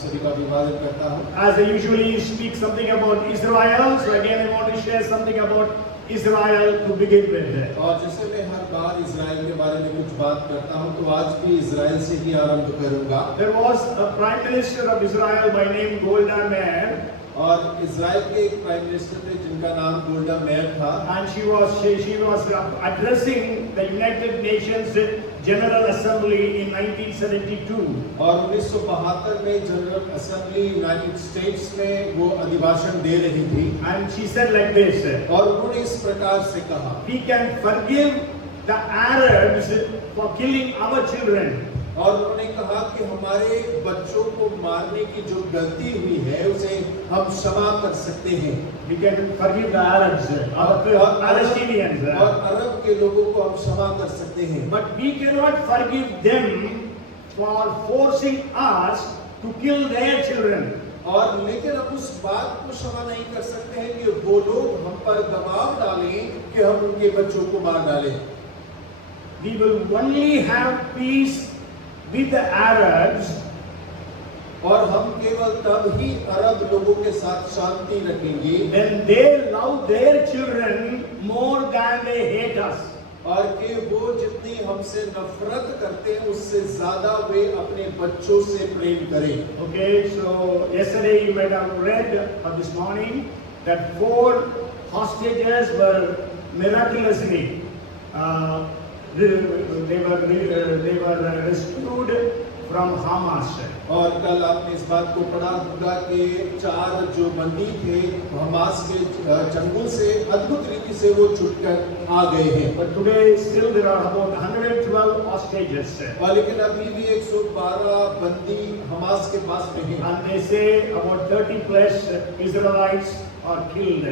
सभी का अभिवादन करता हूँ। As I usually speak something about Israel, so again I want to share something about Israel to begin with. और जैसे मैं हर बार इजराइल के बारे में कुछ बात करता हूँ, तो आज भी इजराइल से ही आरंभ करूँगा। There was a Prime Minister of Israel by name Golda Meir, और इजराइल के एक प्राइम मिनिस्टर थे जिनका नाम गोल्डा मेयर था। and she was addressing the United Nations General Assembly in 1972. और 1972 में जनरल असेंबली यूनाइटेड स्टेट्स में वो अभिभाषण दे रही थी। And she said like this, और उन्होंने इस प्रकार से कहा, we can forgive the Arabs for killing our children. और उन्होंने कहा कि हमारे बच्चों को मारने की जो गलती हुई है उसे हम क्षमा कर सकते हैं। We can forgive the Arabs, our Palestinians. और अरब के लोगों को हम क्षमा कर सकते हैं। But we cannot forgive them for forcing us to kill their children. और लेकिन हम उस बात को क्षमा नहीं कर सकते हैं कि वो लोग हम पर दबाव डालें कि हम उनके बच्चों को मार डालें। We will only have peace with the Arabs, और हम केवल तब ही अरब लोगों के साथ शांति रखेंगे when they love their children more than they hate us. और कि वो जितनी हमसे नफरत करते हैं उससे ज्यादा वे अपने बच्चों से प्रेम करें। Okay, so yesterday you might have read or this morning that 4 hostages were miraculously they were rescued from Hamas. और कल आपने इस बात को पढ़ा होगा कि 4 जो बंदी थे हमास के चंगुल से अद्भुत रीति से वो छुटकर आ गए हैं। But today still there are about 112 hostages. और लेकिन अभी भी 112 बंदी हमास के पास में हैं। And they say about 30 plus Israelites are killed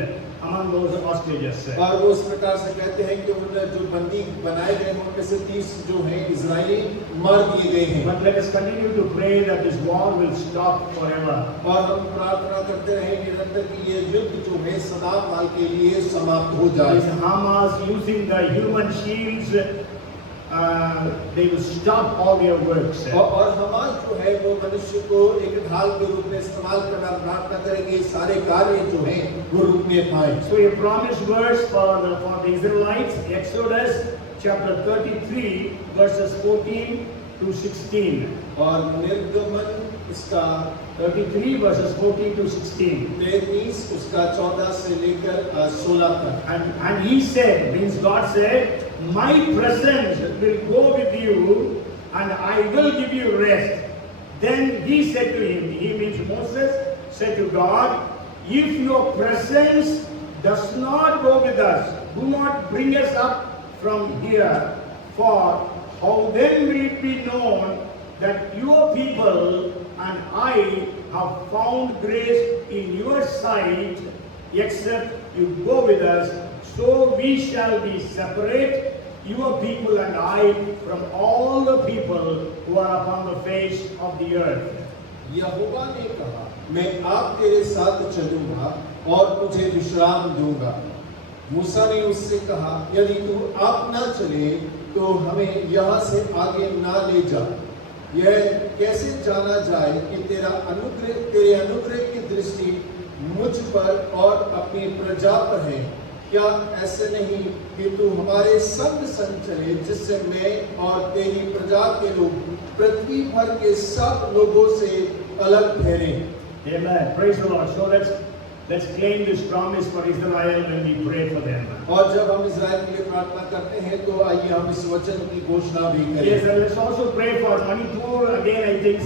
among those hostages. और वो इस प्रकार से कहते हैं कि उन जो बंदी बनाए गए हैं उनमें से 30 जो हैं इजरायली मर दिए गए हैं। But let us continue to pray that this war will stop forever. और हम प्रार्थना करते रहे निरंतर कि ये युद्ध जो है सदा काल के लिए समाप्त हो जाए। Is Hamas using the human shields? They will stop all their works. और हमास जो है वो मनुष्य को एक ढाल के रूप में इस्तेमाल करना प्रार्थना करेंगे, सारे कार्य जो हैं वो रुकने पाए। So a promised verse for the Israelites, Exodus chapter 33 verses 14 to 16. और निर्गमन इसका 33 verses 14 to 16. 33 उसका 14 से लेकर 16 तक। And he said, means God said, my presence will go with you and I will give you rest. Then he said to him, he means Moses, said to God, if your presence does not go with us, do not bring us up from here, for how then will it be known that your people and I have found grace in your sight, except you go with us, so we shall be separate, your people and I, from all the people who are upon the face of the earth. यहोवा ने कहा, मैं आप तेरे साथ चलूंगा और तुझे विश्राम दूंगा। मूसा ने उससे कहा, यदि तू आप न चले तो हमें यहाँ से आगे ना ले जा। यह कैसे जाना जाए कि तेरे अनुग्रह की दृष्टि मुझ पर और अपनी प्रजा पर है। क्या ऐसे नहीं कि तू हमारे संग चले, जिससे मैं और तेरी प्रजा के लोग पृथ्वी भर के सब लोगों से अलग ठहरे। Amen. Praise the Lord. So let's claim this promise for Israel when we pray for them. और जब हम इज़राइल के लिए प्रार्थना करते हैं तो आइए हम इस वचन की घोषणा भी करें। Yes, and let's also pray for Manipur. Again, I think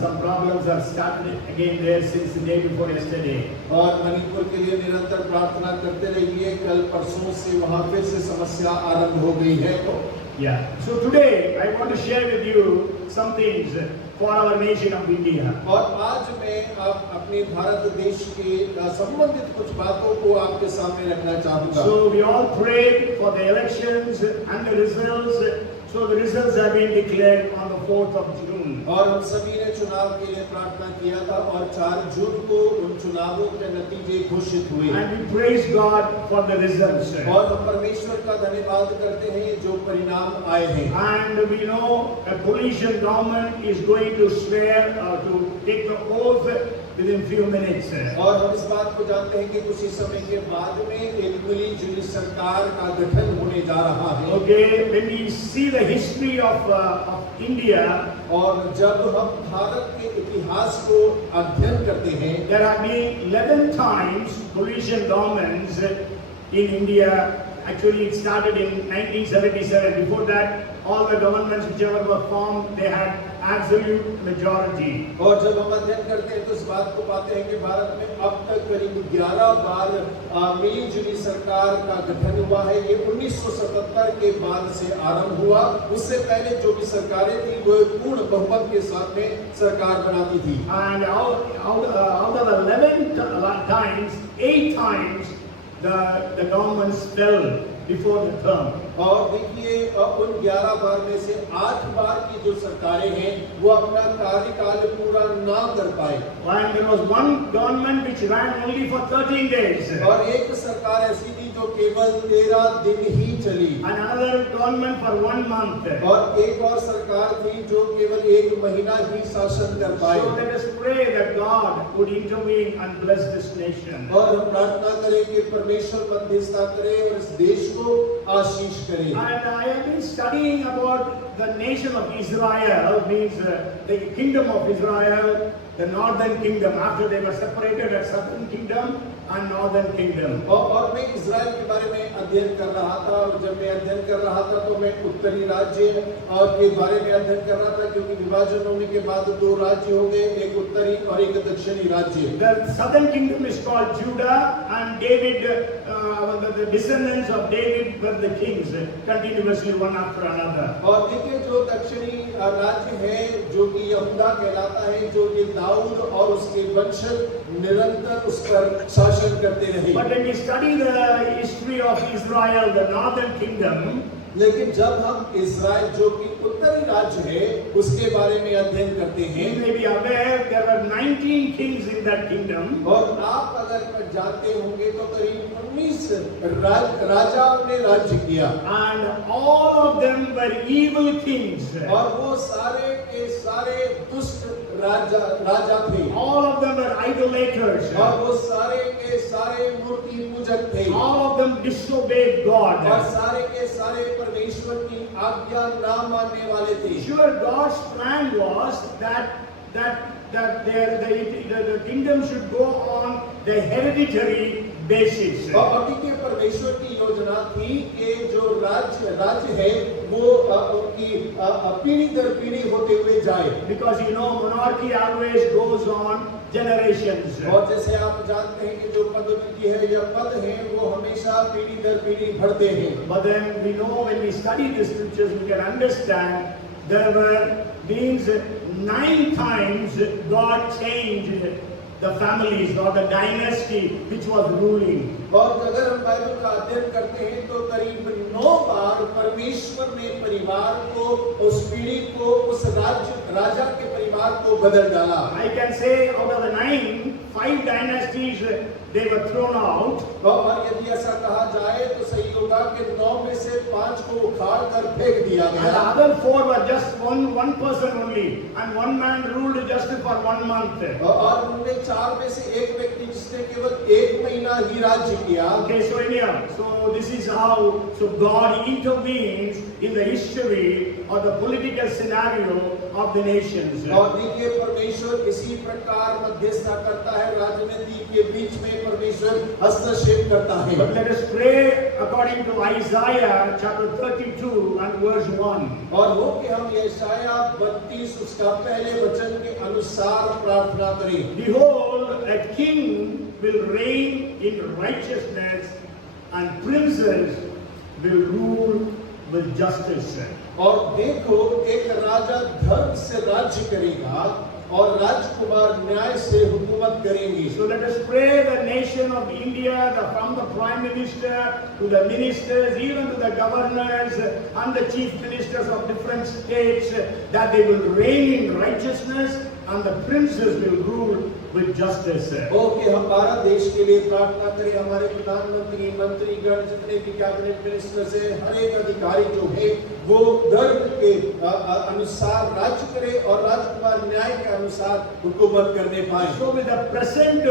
some problems are started again there since the day before yesterday. और मणिपुर के लिए निरंतर प्रार्थना करते रहिए। कल परसों से वहाँ फिर से समस्या आरंभ हो गई है। Yeah. So today I want to share with you some things for our nation of India. और आज मैं अपने भारत देश के संबंधित कुछ बातों को आपके सामने रखना चाहूँगा। So we all prayed for the elections and the results So the results have been declared on the 4th of June. और हम सभी ने चुनाव के लिए प्रार्थना किया था और 4 जून को उन चुनावों के नतीजे घोषित हुए। And we praise God for the results. और हम परमेश्वर का धन्यवाद करते हैं जो परिणाम आए हैं। And we know a coalition government is going to swear to take the oath within few minutes. और हम इस बात को जानते हैं कि कुछ ही समय के बाद में एक मिली-जुली सरकार का गठन होने जा रहा है। Okay, when we see the history of India, और जब हम भारत के इतिहास को अध्ययन करते हैं, there have been 11 times coalition governments in India. Actually, it started in 1977. Before that, all the governments whichever were formed, they had absolute majority. और जब हम अध्ययन करते हैं तो इस बात को पाते हैं कि भारत में अब तक करीब 11 बार मिली-जुली सरकार का गठन हुआ है। ये 1977 के बाद से आरंभ हुआ। उससे पहले जो भी सरकारें थी वो पूर्ण बहुमत के साथ में सरकार बनाती थी। And out of the 11 times, 8 times the governments fell before the term. और देखिए उन 11 बार में से 8 बार की जो सरकारें हैं वो अपना कार्यकाल पूरा ना कर पाए। And there was one government which ran only for 13 days. और एक सरकार ऐसी थी जो केवल 13 दिन ही चली। And another government for 1 month. और एक और सरकार थी जो केवल 1 महीना ही शासन कर पाए। So let us pray that God would intervene and bless this nation. और हम प्रार्थना करें कि परमेश्वर मध्यस्थता करे और इस देश को आशीष करे। And I have been studying about the nation of Israel, means the kingdom of Israel, the northern kingdom, after they were separated as southern kingdom and northern kingdom. और मैं इज़राइल के बारे में अध्ययन कर रहा था और जब मैं अध्ययन कर रहा था तो मैं उत्तरी राज्य के बारे में अध्ययन कर रहा था क्योंकि विभाजन होने के बाद 2 राज्य हो गए, एक उत्तरी और एक दक्षिणी राज्य। The southern kingdom is called Judah, and David, the descendants of David were the kings continuously one after another. और देखिए जो दक्षिणी राज्य है जो कि यहूदा कहलाता है, जो कि दाऊद और उसके वंशज निरंतर उस पर शासन करते रहे। But when we study the history of Israel, the northern kingdom, लेकिन जब हम इज़राइल जो कि उत्तरी राज्य है उसके बारे में अध्ययन करते हैं, you may be aware there were 19 kings in that kingdom. और आप अगर जानते होंगे तो करीब 19 राजाओं ने राज्य किया। And all of them were evil kings. और वो सारे के सारे दुष्ट राजा थे। All of them were idolaters. और वो सारे के सारे मूर्ति पूजक थे। All of them disobeyed God. और सारे के सारे परमेश्वर की आज्ञा ना मानने वाले थे। Sure, God's plan was that the kingdom should go on the hereditary basis. और देखिए परमेश्वर की योजना थी कि जो राज्य है वो उनकी पीढ़ी दर पीढ़ी होते हुए जाए। Because you know monarchy always goes on generations. और जैसे आप जानते हैं कि जो पदोन्नति है या पद है वो हमेशा पीढ़ी दर पीढ़ी बढ़ते हैं। But then we know when we study the scriptures we can understand there were means 9 times God changed the families or the dynasty which was ruling. और अगर हम बाइबल का अध्ययन करते हैं तो करीब 9 बार परमेश्वर ने परिवार को, उस पीढ़ी को, उस राजा के परिवार को बदल डाला। I can say out of the 9, 5 dynasties they were thrown out. और यदि ऐसा कहा जाए तो सही होगा कि 9 में से 5 को उखाड़ कर फेंक दिया And the गया। other 4 were just one person only, and one man ruled just for 1 month. और उनमें 4 में से एक व्यक्ति जिसने केवल 1 महीना ही राज्य किया। Okay, so anyhow, so this is how God intervenes in the history or the political scenario of the nations. और देखिए परमेश्वर इसी प्रकार मध्यस्थता करता है, राजनीति के बीच में परमेश्वर हस्तक्षेप करता है। But let us pray according to Isaiah chapter 32 and verse 1. और हो कि हम यशाया 32 उसका पहले वचन के अनुसार प्रार्थना करें। Behold, a king will reign in righteousness, and princes will rule with justice. और देखो एक राजा धर्म से राज्य करेगा और राजकुमार न्याय से हुकूमत करेंगे। So let us pray the nation of India, from the Prime Minister to the ministers, even to the governors and the chief ministers of different states, that they will reign in righteousness and the princes will rule with justice. Okay, हम भारत देश के लिए प्रार्थना करें। हमारे प्रधानमंत्री, मंत्रीगण, जितने भी कैबिनेट मिनिस्टर्स हैं, हर एक अधिकारी जो है वो धर्म के अनुसार राज्य करे और राजकुमार न्याय के अनुसार हुकूमत करने पाए। So with the present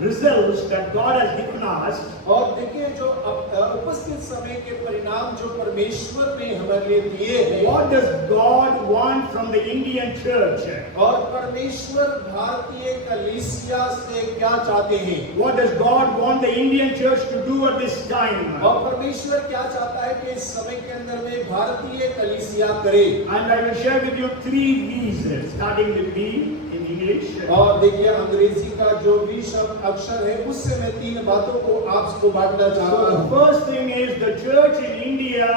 results that God has given us, और देखिए जो उपस्थित समय के परिणाम जो परमेश्वर ने हमारे लिए दिए हैं, what does God want from the Indian church? और परमेश्वर भारतीय कलीसिया से क्या चाहते हैं? What does God want the Indian church to do at this time? और परमेश्वर क्या चाहता है कि इस समय के अंदर में भारतीय कलीसिया करे? And I will share with you 3 V's, starting with V in English. और देखिए अंग्रेजी का जो भी शब्द अक्षर है उससे मैं 3 बातों को आपको बांटना चाहता So the हूँ। first thing is the church in India,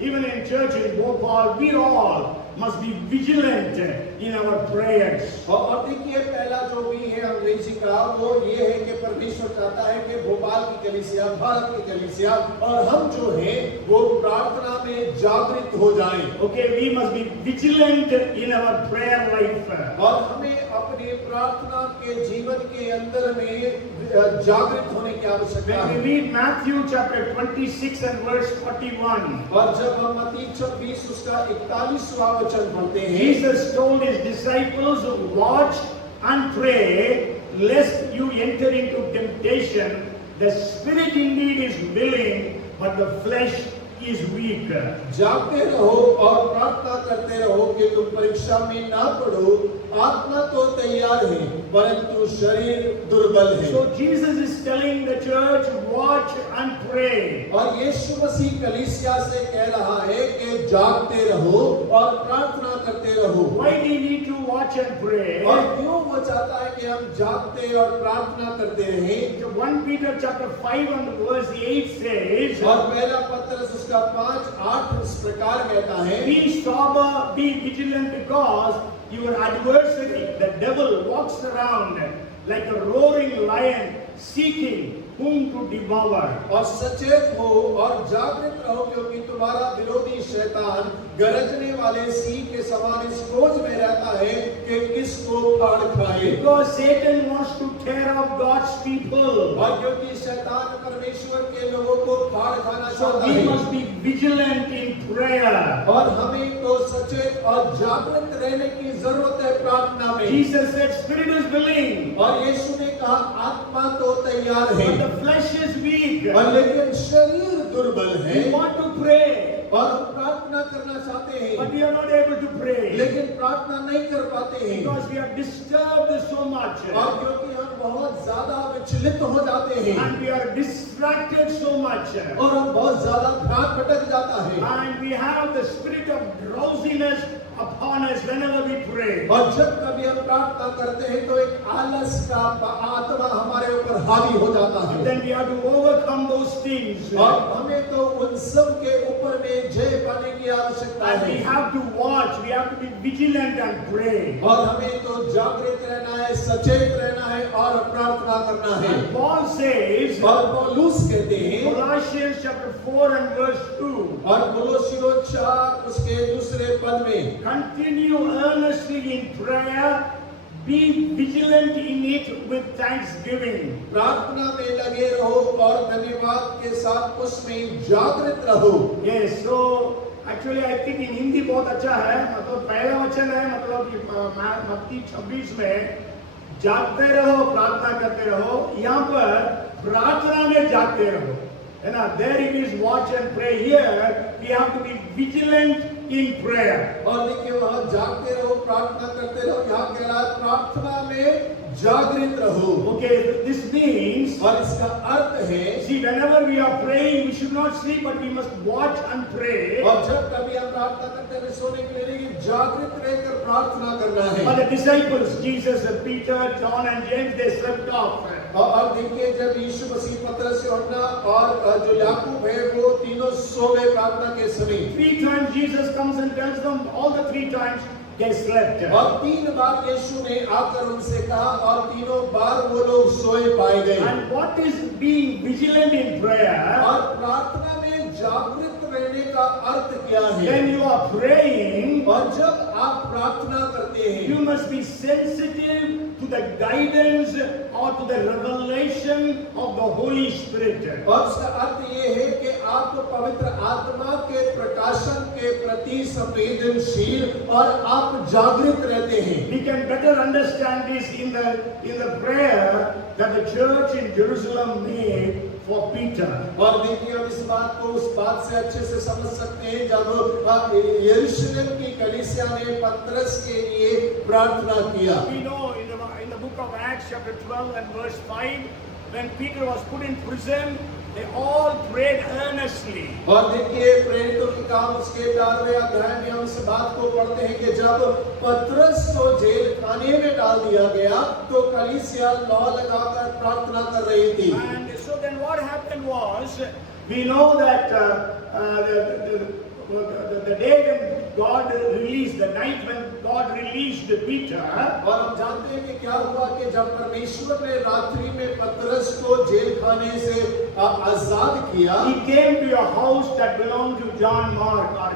even in church in Bhopal, we all must be vigilant in our prayers. और देखिए पहला जो भी है अंग्रेजी का वो ये है कि परमेश्वर चाहता है कि भोपाल की कलीसिया, भारत की कलीसिया और हम जो है वो प्रार्थना में जागृत हो जाएं। Okay, we must be vigilant in our prayer life. और हमें अपने प्रार्थना के जीवन के अंदर में जागृत होने की आवश्यकता When है। we read Matthew chapter 26 and verse 41, और जब हम मत्ती 26 उसका 41वां वचन पढ़ते हैं, Jesus told his disciples, watch and pray lest you enter into temptation. The spirit indeed is willing, but the flesh is weak. जागते रहो और प्रार्थना करते रहो कि तुम परीक्षा में ना पड़ो। आत्मा तो तैयार है परंतु शरीर दुर्बल है। So Jesus is telling the church, watch and pray. और यीशु मसीह कलीसिया से कह रहा है कि जागते रहो और प्रार्थना करते रहो। Why do you need to watch and pray? और क्यों वो चाहता है कि हम जागते और प्रार्थना करते रहें? 1 Peter chapter 5 and verse 8 says, और पहला पत्रस उसका 5:8 इस प्रकार कहता है, be sober, be vigilant, because your adversary, the devil, walks around like a roaring lion, seeking whom to devour. और सचेत हो और जागृत रहो क्योंकि तुम्हारा विरोधी शैतान गरजने वाले सिंह के समान इस खोज में रहता है कि किसको फाड़ खाए। Because Satan wants to tear up God's people. और क्योंकि शैतान परमेश्वर के लोगों को फाड़ खाना So चाहता we है। must be vigilant in prayer. और हमें तो सचेत और जागृत रहने की जरूरत है प्रार्थना में। Jesus said, spirit is willing, और यीशु ने कहा आत्मा तो तैयार है but the flesh is weak. और लेकिन शरीर दुर्बल है। We want to pray, और हम प्रार्थना करना चाहते हैं but we are not able to pray लेकिन प्रार्थना नहीं कर पाते हैं because we are disturbed so much, और क्योंकि हम बहुत ज्यादा विचलित हो जाते हैं and we are distracted so much, और हम बहुत ज्यादा ध्यान भटक जाता है and we have the spirit of drowsiness upon us whenever we pray. और जब कभी हम प्रार्थना करते हैं तो एक आलस का आत्मा हमारे ऊपर हावी हो जाता है। Then we have to overcome those things, और हमें तो उन सब के ऊपर में जय पाने की आवश्यकता and we है have to watch, we have to be vigilant and pray. और हमें तो जागृत रहना है, सचेत रहना है और प्रार्थना करना है। And Paul says, और पौलुस कहते हैं Colossians chapter 4 and verse 2, और कोलोसियों 4 उसके दूसरे पद में continue earnestly in prayer, be vigilant in it with thanksgiving. प्रार्थना में लगे रहो और धन्यवाद के साथ उसमें जागृत रहो। Yes, so actually I think in Hindi बहुत अच्छा है। मतलब पहला वचन है, मतलब मत्ती 26 में जागते रहो, प्रार्थना करते रहो। यहाँ पर प्रार्थना में जागते रहो, है ना? There it is watch and pray. Here we have to be vigilant in prayer. और देखिए वहाँ जागते रहो, प्रार्थना करते रहो। यहाँ कह रहा है प्रार्थना में जागृत रहो। Okay, this means, और इसका अर्थ है see, whenever we are praying, we should not sleep, but we must watch and pray. और जब कभी हम प्रार्थना करते हैं सोने के लिए नहीं, जागृत रहकर प्रार्थना करना है। But the disciples, Jesus, Peter, John and James, they slept off. और देखिए जब यीशु मसीह पतरस यूहन्ना और जो याकूब है वो तीनों सो गए प्रार्थना के समय। 3 times Jesus comes and tells them, all the 3 times, they slept. और 3 बार यीशु ने आकर उनसे कहा और तीनों बार वो लोग सोए पाए गए। And what is being vigilant in prayer? और प्रार्थना में जागृत रहने का अर्थ क्या है? When you are praying, और जब आप प्रार्थना करते हैं, you must be sensitive to the guidance or to the revelation of the Holy Spirit. और उसका अर्थ ये है कि आप पवित्र आत्मा के प्रकाशन के प्रति संवेदनशील और आप जागृत रहते हैं। We can better understand this in the prayer that the church in Jerusalem made for Peter. और देखिए हम इस बात को उस बात से अच्छे से समझ सकते हैं जब यरूशलेम की कलीसिया ने पतरस के लिए प्रार्थना किया। We know in the book of Acts chapter 12 and verse 5, when Peter was put in prison, they all prayed earnestly. और देखिए प्रेरितों के काम उसके 18वें अध्याय में हम इस बात को पढ़ते हैं कि जब पतरस को जेल खाने में डाल दिया गया तो कलीसिया लौ लगाकर प्रार्थना कर रही थी। And so then what happened was, we know that the day when God released, the night when God released Peter, और हम जानते हैं कि क्या हुआ कि जब परमेश्वर ने रात्रि में पतरस को जेल खाने से आजाद किया, he came to a house that belonged to John Mark, or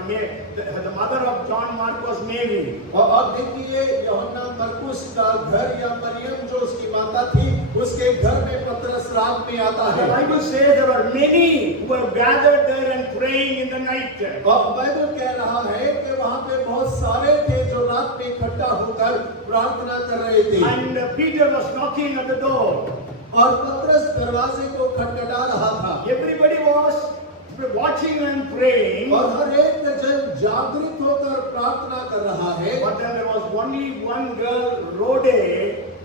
the mother of John Mark was Mary. और देखिए यूहन्ना मरकुस का घर या मरियम जो उसकी माता थी उसके घर में पतरस रात में आता The है। Bible says there were many who were gathered there and praying in the night. और बाइबल कह रहा है कि वहाँ पे बहुत सारे थे जो रात में इकट्ठा होकर प्रार्थना कर रहे थे। And Peter was knocking at the door. और पतरस दरवाजे को खटखटा रहा था। Everybody was watching and praying. और हर एक जन जागृत होकर प्रार्थना कर रहा है। But then there was only one girl, Rhoda,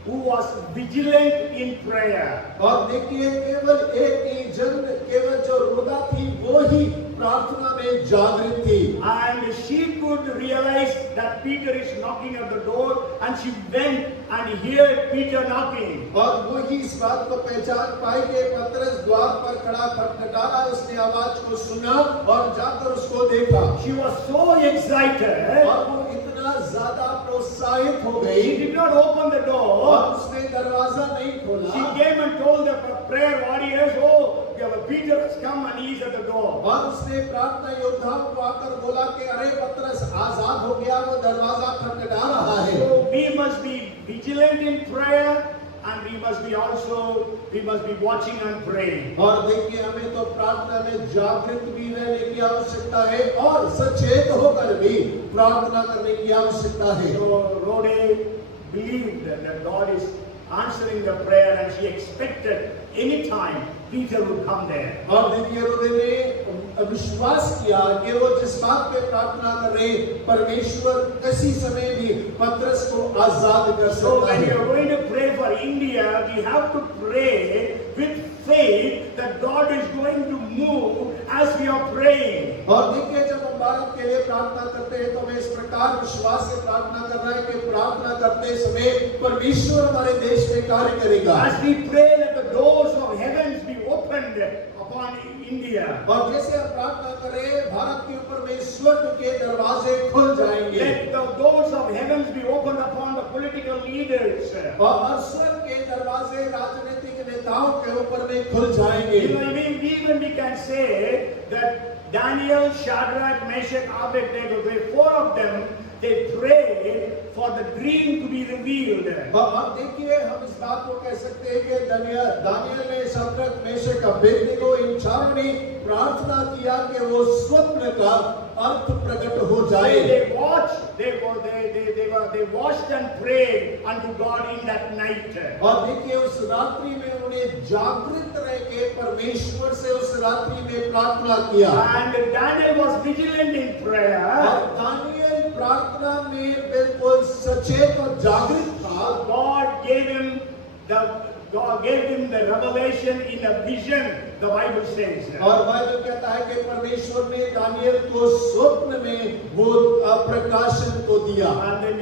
who was vigilant in prayer. और देखिए केवल एक ही जन, केवल जो रोदा थी वो ही प्रार्थना में जागृत थी। And she could realize that Peter is knocking at the door, and she went and heard Peter knocking. और वो ही इस बात को पहचान पाई कि पतरस द्वार पर खड़ा खटखटा रहा है। उसने आवाज को सुना और जाकर उसको देखा। She was so excited. और वो इतना ज्यादा प्रोत्साहित हो गई। She did not open the door. और उसने दरवाजा नहीं खोला। She came and told the prayer warriors, "Oh, Peter has come and he is at the door." और उसने प्रार्थना योद्धाओं को आकर बोला कि अरे पतरस आजाद हो गया, वो दरवाजा खटखटा रहा है। So we must be vigilant in prayer, and we must be watching and praying. और देखिए हमें तो प्रार्थना में जागृत भी रहने की आवश्यकता है और सचेत होकर भी प्रार्थना करने की आवश्यकता है। So Rhoda believed that God is answering the prayer, and she expected any time Peter would come there. और देखिए रोदे ने विश्वास किया कि वो जिस बात पे प्रार्थना कर रहे परमेश्वर किसी समय भी पतरस को आजाद कर So सकता when है। you are going to pray for India, we have to pray with faith that God is going to move as we are praying. और देखिए जब हम भारत के लिए प्रार्थना करते हैं तो हमें इस प्रकार विश्वास से प्रार्थना करना है कि प्रार्थना करते समय परमेश्वर हमारे देश में कार्य करेगा। As we pray, let the doors of heavens be opened upon India. और जैसे हम प्रार्थना कर रहे हैं भारत के ऊपर में स्वर्ग के दरवाजे खुल जाएंगे। Let the doors of heavens be opened upon the political leaders. और स्वर्ग के दरवाजे राजनीतिक नेताओं के ऊपर में खुल जाएंगे। You know, even we can say that Daniel, Shadrach, Meshach, Abednego, the four of them, they prayed for the dream to be revealed. और देखिए हम इस बात को कह सकते हैं कि दानियल ने, शद्रक, मेशक, अबेदnego इन चारों ने प्रार्थना किया कि वो स्वप्न का अर्थ प्रकट हो जाए। They watched and prayed unto God in that night. और देखिए उस रात्रि में उन्हें जागृत रह के परमेश्वर से उस रात्रि में प्रार्थना किया। And Daniel was vigilant in prayer. और दानियल प्रार्थना में बिल्कुल सचेत और जागृत था। God gave him the revelation in a vision, the Bible says. और बाइबल कहता है कि परमेश्वर ने दानियल को स्वप्न में वो प्रकाशन को दिया। And then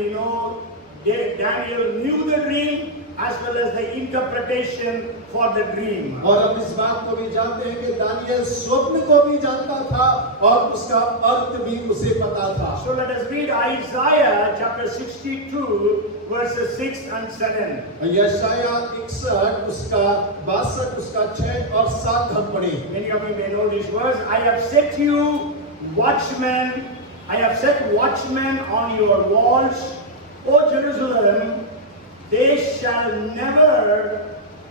Daniel knew the dream, as well as the interpretation for the dream. और हम इस बात को भी जानते हैं कि दानियल स्वप्न को भी जानता था और उसका अर्थ भी उसे पता था। So let us read Isaiah chapter 62 verses 6 and 7. यशाया 61 उसका 62 उसका 6 और 7 हम पढ़े। Many of you may know these words. I have set you watchmen, I have set watchmen on your walls, O Jerusalem, they shall never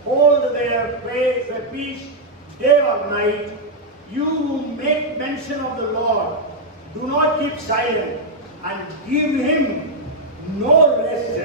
hold their peace day or night. You who make mention of the Lord, do not keep silent and give him no rest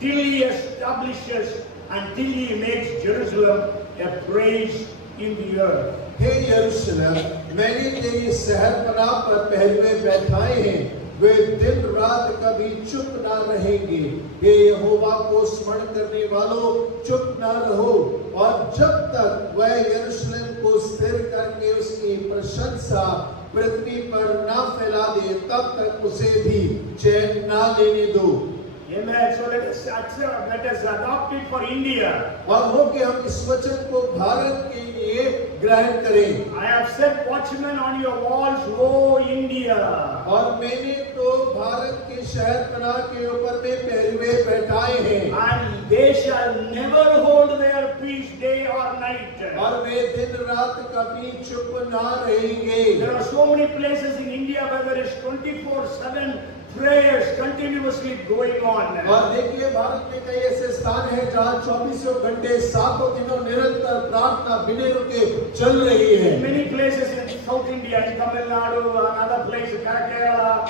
till he establishes and till he makes Jerusalem a praise in the earth. हे यरूशलेम, मैंने तेरी शहरपनाह पर पहरुए बैठाए हैं, वे दिन रात कभी चुप ना रहेंगे। हे यहोवा को स्मरण करने वालों, चुप ना रहो, और जब तक वह यरूशलेम को स्थिर करके उसकी प्रशंसा पृथ्वी पर ना फैला दे, तब तक उसे भी चैन ना लेने दो। Amen. So let us adopt it for India. और हो कि हम इस वचन को भारत के लिए ग्रहण करें। I have set watchmen on your walls, O India. और मैंने तो भारत के शहर पनाह के ऊपर में पहरुए बैठाए हैं। And they shall never hold their peace day or night. और वे दिन रात कभी चुप ना रहेंगे। There are so many places in India where there is 24/7 prayers continuously going on. और देखिए भारत में कई ऐसे स्थान हैं जहाँ 24 घंटे 7 दिनों निरंतर प्रार्थना बिना रुके चल रही है। Many places in South India, in Tamil Nadu, another place, Kerala,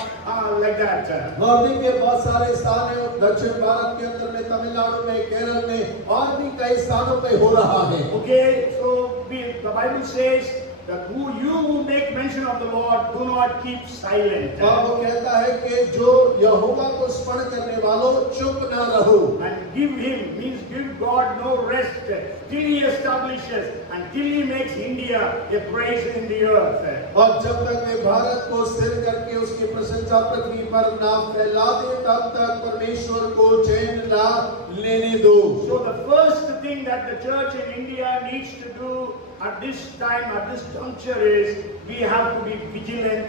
like that. और देखिए बहुत सारे स्थान हैं दक्षिण भारत के अंदर में, तमिलनाडु में, केरल में और भी कई स्थानों पे हो रहा है। Okay, so the Bible says that you who make mention of the Lord, do not keep silent. और वो कहता है कि जो यहोवा को स्मरण करने वालों, चुप ना रहो। And give him, means give God no rest till he establishes and till he makes India a praise in the earth. और जब तक वे भारत को स्थिर करके उसकी प्रशंसा पृथ्वी पर ना फैला दे, तब तक परमेश्वर को चैन ना लेने दो। So the first thing that the church in India needs to do at this time, at this juncture, is we have to be vigilant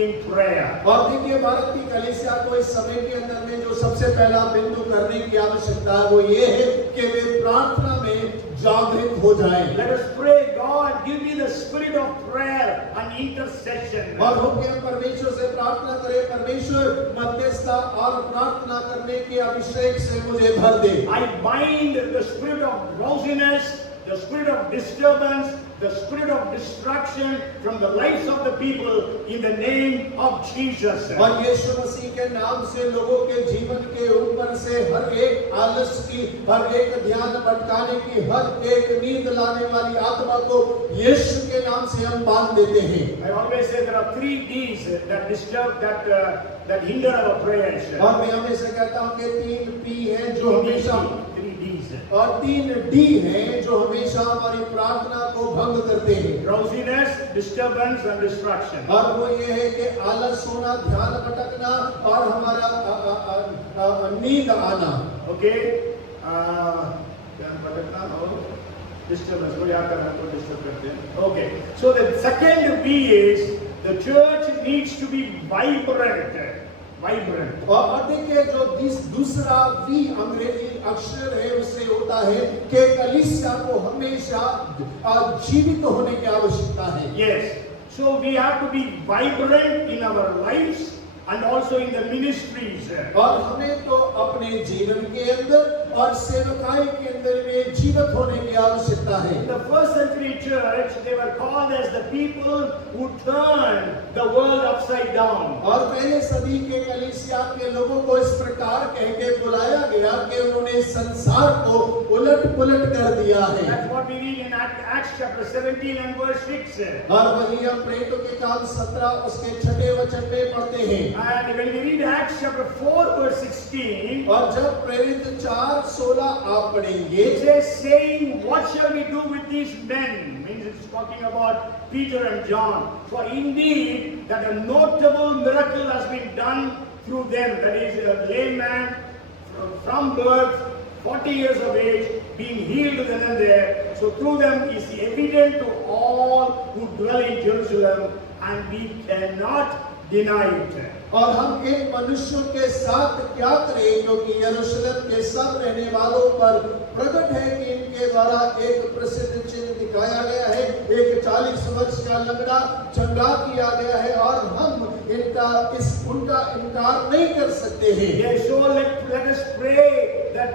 in prayer. और देखिए भारत की कलीसिया को इस समय के अंदर में जो सबसे पहला बिंदु करने की आवश्यकता है वो ये है कि वे प्रार्थना में जागृत हो जाएं। Let us pray, God, give me the spirit of prayer and intercession. और हो के हम परमेश्वर से प्रार्थना करें, परमेश्वर मध्यस्थता और प्रार्थना करने के अभिषेक से मुझे भर दे। I bind the spirit of drowsiness, the spirit of disturbance, the spirit of destruction from the lives of the people in the name of Jesus. और यीशु मसीह के नाम से लोगों के जीवन के ऊपर से हर एक आलस की, हर एक ध्यान भटकाने की, हर एक नींद लाने वाली आत्मा को यीशु के नाम से हम बांध देते हैं। I always say there are 3 D's that disturb, that hinder our prayers. और मैं हमेशा कहता हूँ कि 3 P हैं जो हमेशा, 3 D's. और 3 D हैं जो हमेशा हमारी प्रार्थना को भंग करते हैं। Drowsiness, disturbance and distraction. और वो ये है कि आलस होना, ध्यान भटकना और हमारा नींद आना। Okay? ध्यान भटकना और disturbance को याद करना तो डिस्टर्ब करते हैं। Okay. So the second B is the church needs to be vibrant. Vibrant. और देखिए जो दूसरा V अंग्रेजी अक्षर है उससे होता है कि कलीसिया को हमेशा जीवित होने की आवश्यकता है। Yes. So we have to be vibrant in our lives and also in the ministries. और हमें तो अपने जीवन के अंदर और सेवकाई के अंदर में जीवित होने की आवश्यकता है। In the first century church, they were called as the people who turned the world upside down. और पहले सदी के कलीसिया के लोगों को इस प्रकार कह के बुलाया गया कि उन्होंने संसार को उलट-पुलट कर दिया है। That's what we read in Acts chapter 17 and verse 6. और वही हम प्रेरितों के काम 17 उसके 6 वचन में पढ़ते हैं। And when we read Acts chapter 4 verse 16, और जब प्रेरित 4:16 आप पढ़ेंगे, it says, saying, what shall we do with these men? Means it's talking about Peter and John. For indeed that a notable miracle has been done through them. That is, a lame man from birth, 40 years of age, being healed then and there. So through them is evident to all who dwell in Jerusalem, and we cannot deny it. और हम इन मनुष्यों के साथ क्या करें, क्योंकि यरूशलेम के सब रहने वालों पर प्रकट है कि इनके द्वारा एक प्रसिद्ध चिन्ह दिखाया गया है। एक 40 वर्ष का लंगड़ा चंगा किया गया है और हम उनका इनकार नहीं कर सकते हैं। Yes, so let us pray that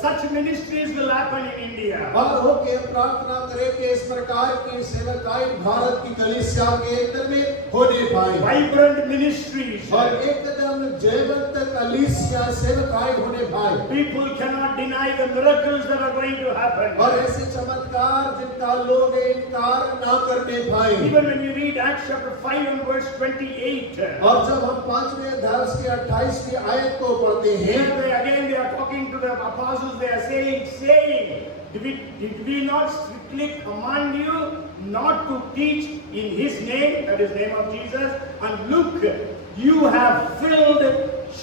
such ministries will happen in India. और हो के प्रार्थना करें कि इस प्रकार की सेवकाई भारत की कलीसिया के अंदर में होने पाए। Vibrant ministries. और एकदम जीवंत कलीसिया सेवकाई होने पाए। People cannot deny the miracles that are going to happen. और ऐसे चमत्कार जिनका लोग इनकार ना करने पाए। Even when you read Acts chapter 5 and verse 28. और जब हम 5वें अध्याय के 28वीं आयत को पढ़ते हैं, Again they are talking to the apostles. They are saying, did we not strictly command you not to teach in His name, that is name of Jesus? And look, you have filled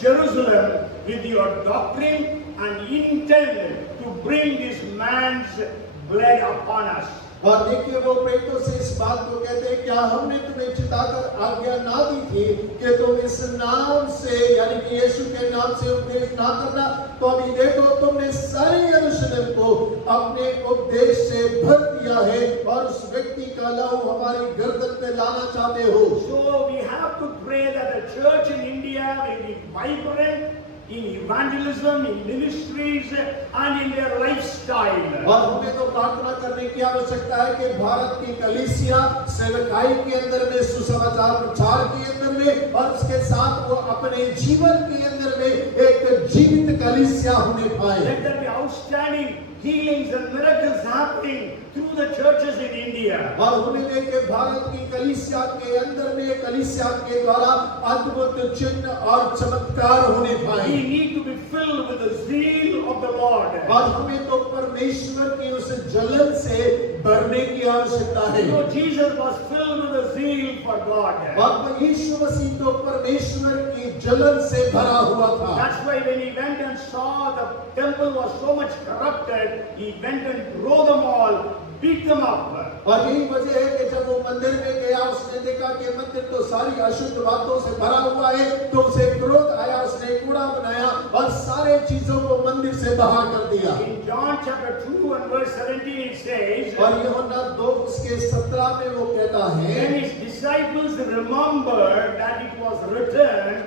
Jerusalem with your doctrine and intend to bring this man's blood upon us. और देखिए वो प्रेरितों से इस बात को कहते हैं, क्या हमने तुम्हें चिताकर आज्ञा ना दी थी कि तुम इस नाम से, यानी कि यीशु के नाम से उपदेश ना करना? तो अभी देखो तुमने सारे यरूशलेम को अपने उपदेश से भर दिया है और उस व्यक्ति का लहू हमारी गर्दन पे लाना चाहते हो। So we have to pray that the church in India will be vibrant in evangelism, in ministries, and in their lifestyle. और हमें तो प्रार्थना करने की आवश्यकता है कि भारत की कलीसिया सेवकाई के अंदर में, सुसमाचार प्रचार के अंदर में, और उसके साथ वो अपने जीवन के अंदर में एक जीवित कलीसिया होने पाए। Let there be outstanding healings and miracles happening through the churches in India. और होने दे के भारत की कलीसिया के अंदर में, कलीसिया के द्वारा अद्भुत चिन्ह और चमत्कार होने पाए। We need to be filled with the zeal of the Lord. और हमें तो परमेश्वर की उस जलन से भरने की आवश्यकता है। So Jesus was filled with the zeal for God. और यीशु मसीह तो परमेश्वर की जलन से भरा हुआ था। That's why when he went and saw the temple was so much corrupted, he went and drove them all, beat them up. और यही वजह है कि जब वो मंदिर में गया, उसने देखा कि मंदिर तो सारी अशुद्ध बातों से भरा हुआ है, तो उसे क्रोध आया, उसने कूड़ा बनाया और सारे चीजों को मंदिर से बाहर कर दिया। In John chapter 2 and verse 17 it says, और यूहन्ना 2 उसके 17 में वो कहता है, when his disciples remembered that it was written,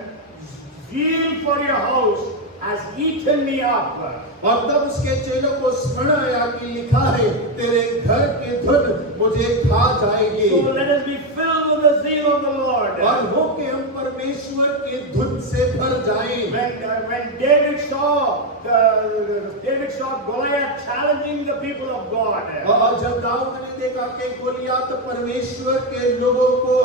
zeal for your house has eaten me up. और तब उसके चेलों को स्मरण आया कि लिखा है, तेरे घर की धुन मुझे खा जाएगी। So let us be filled with the zeal of the Lord. और हो के हम परमेश्वर की धुन से भर जाएं। When David saw Goliath challenging the people of God. और जब दाऊद ने देखा कि गोलियात परमेश्वर के लोगों को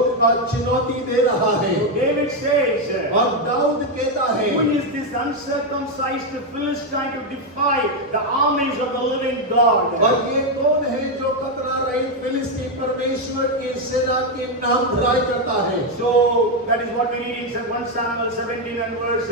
चुनौती दे रहा है, David says, और दाऊद कहता है, who is this uncircumcised Philistine to defy the armies of the living God? और ये कौन है जो कतरा रहित फिलिस्ती परमेश्वर की सेना की नाम बुराई करता है? So that is what we read in 1 Samuel 17 and verse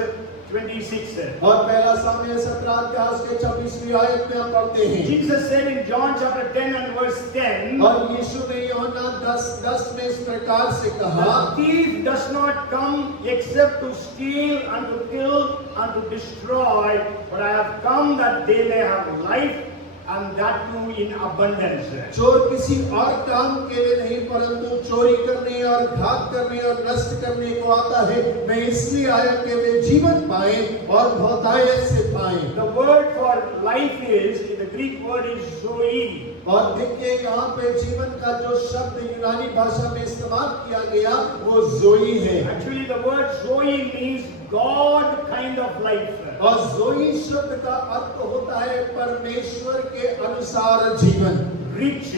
26. और पहला सामुएल 17 अध्याय उसके 26वीं आयत में हम पढ़ते हैं। Jesus said in John chapter 10 and verse 10, और यीशु ने यूहन्ना 10:10 में इस प्रकार से कहा, the thief does not come except to steal and to kill and to destroy, but I have come that they may have life and that too in abundance. चोर किसी और काम के लिए नहीं, परंतु चोरी करने और घात करने और नष्ट करने को आता है। मैं इसलिए आया कि वे जीवन पाए और बहुतायत से पाए। The word for life is, the Greek word is zoe. और देखिए यहाँ पे जीवन का जो शब्द यूनानी भाषा में इस्तेमाल किया गया वो जोई है। Actually the word zoe means God kind of life. और जोई शब्द का अर्थ होता है परमेश्वर के अनुसार जीवन, Rich,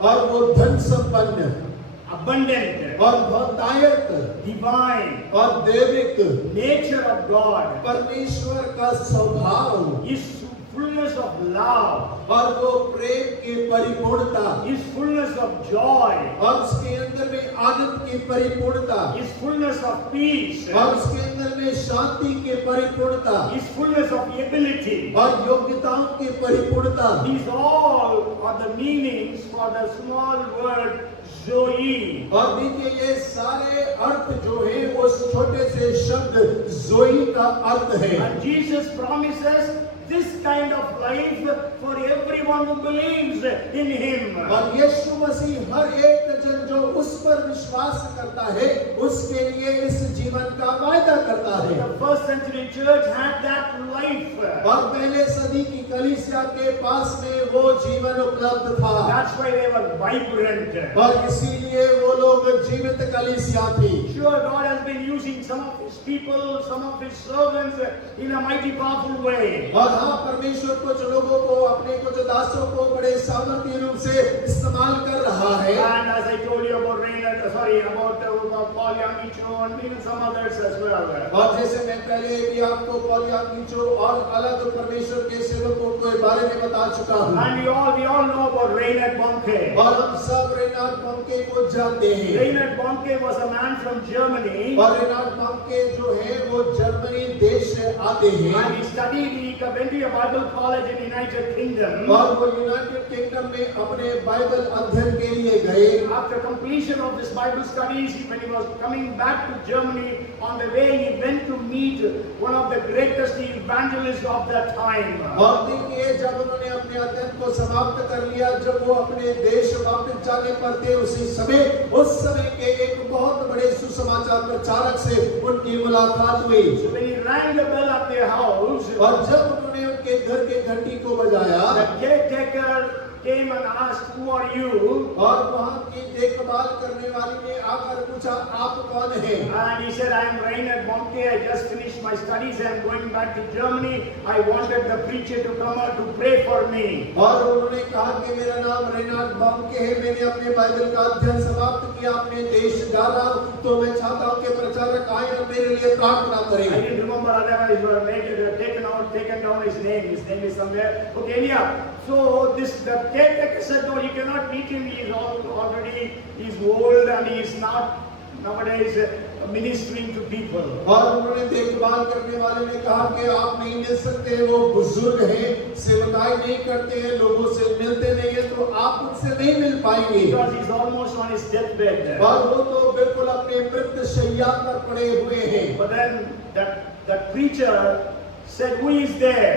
और वो धन संपन्न, abundant, और बहुतायत, divine, और दैविक, nature of God परमेश्वर का स्वभाव, is fullness of love, और वो प्रेम की परिपूर्णता, is fullness of joy, और उसके अंदर में आनंद की परिपूर्णता, His fullness of peace, और उसके अंदर में शांति की परिपूर्णता, His fullness of ability. और योग्यताओं की परिपूर्णता। These all are the meanings for the small word Zoe. और देखिए ये सारे अर्थ जो है उस छोटे से शब्द जोई का अर्थ है। And Jesus promises this kind of life for everyone who believes in Him. और यीशु मसीह हर एक जन जो उस पर विश्वास करता है उसके लिए इस जीवन का वायदा करता है। The first century church had that life. और पहले सदी की कलीसिया के पास में वो जीवन उपलब्ध था। That's why they were vibrant. और इसीलिए वो लोग जीवित कलीसिया थी। Sure, God has been using some of His people, some of His servants in a mighty powerful way. और हाँ, परमेश्वर कुछ लोगों को, अपने कुछ दासों को बड़े सामर्थ्य रूप से इस्तेमाल कर रहा है। And as I told you about about Paul Yamicho and even some others as well. और जैसे मैं पहले भी आपको पॉल यामीचो और अलग परमेश्वर के सेवकों के बारे में बता चुका हूँ। And we all know about Reinhard Bonnke. और हम सब रेनाल्ड बॉन्के को जानते हैं। Reinhard Bonnke was a man from Germany. और रेनाल्ड बॉन्के जो है वो जर्मनी देश से आते हैं। And he went to a Bible college in United Kingdom. और वो यूनाइटेड किंगडम में अपने बाइबल अध्ययन के लिए गए। After completion of this Bible studies, when he was coming back to Germany, on the way he went to meet one of the greatest evangelists of that time. और देखिए जब उन्होंने अपने अध्ययन को समाप्त कर लिया, जब वो अपने देश वापस जाने पर थे, उस समय के एक बहुत बड़े सुसमाचार प्रचारक से उनकी मुलाकात हुई। So when he rang the bell at their house, और जब उन्होंने उनके घर के घंटी को बजाया, the caretaker came and asked, "Who are you?" और वहाँ की देखभाल करने वाली ने आकर पूछा, आप कौन हैं? And he said, "I am Reinhard Bonnke. I just finished my studies. I am going back to Germany. I wanted the preacher to come out to pray for me." और उन्होंने कहा कि मेरा नाम रेनाल्ड बॉन्के है, मैंने अपने बाइबल का अध्ययन समाप्त किया, अपने देश जा रहा हूँ, तो मैं चाहता हूँ कि प्रचारक आए और मेरे लिए प्रार्थना करें। I didn't remember, otherwise we were taken down his name. His name is somewhere. Okay, anyhow. So the caretaker said, "No, you cannot meet him. He is he's old and he is not nowadays ministering to people." और उन्होंने देखभाल करने वाले ने कहा कि आप नहीं मिल सकते, वो बुजुर्ग हैं, सेवकाई नहीं करते हैं, लोगों से मिलते नहीं है, तो आप उनसे नहीं मिल पाएंगे। Because he's almost on his deathbed. और वो तो बिल्कुल अपने मृत शैया पर पड़े हुए हैं। But then that preacher said, "Who is there?"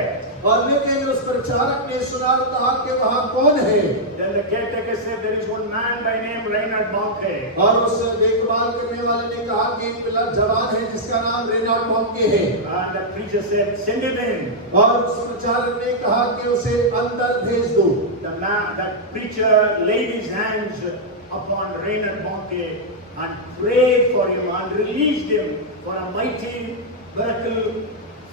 और लेकिन उस प्रचारक ने सुना और कहा कि वहाँ कौन है? Then the caretaker said, "There is one man by name Reinhard Bonnke." और उस देखभाल करने वाले ने कहा कि एक पिला जवान है जिसका नाम रेनाल्ड बॉन्के है। And the preacher said, "Send him in." और उस प्रचारक ने कहा कि उसे अंदर भेज दो। That preacher laid his hands upon Reinhard Bonnke and prayed for him and released him for a mighty miracle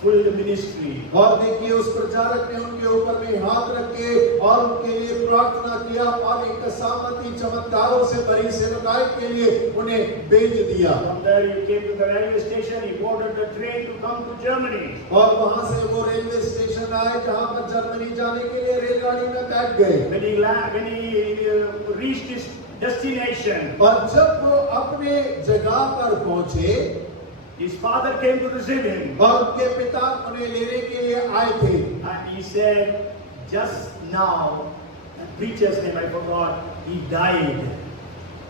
full ministry. और देखिए उस प्रचारक ने उनके ऊपर में हाथ रख के और उनके लिए प्रार्थना किया और एक सामर्थी चमत्कारों से भरी सेवकाई के लिए उन्हें भेज दिया। From there he came to the railway station. He boarded the train to come to Germany. और वहां से वो रेलवे स्टेशन आए जहां पर जर्मनी जाने के लिए रेलगाड़ी में बैठ गए। When he reached his destination, और जब वो अपने जगह पर पहुंचे, his father came to receive him. और उनके पिता उन्हें लेने के लिए आए थे। And he said, "Just now," the preacher's name I forgot, he died.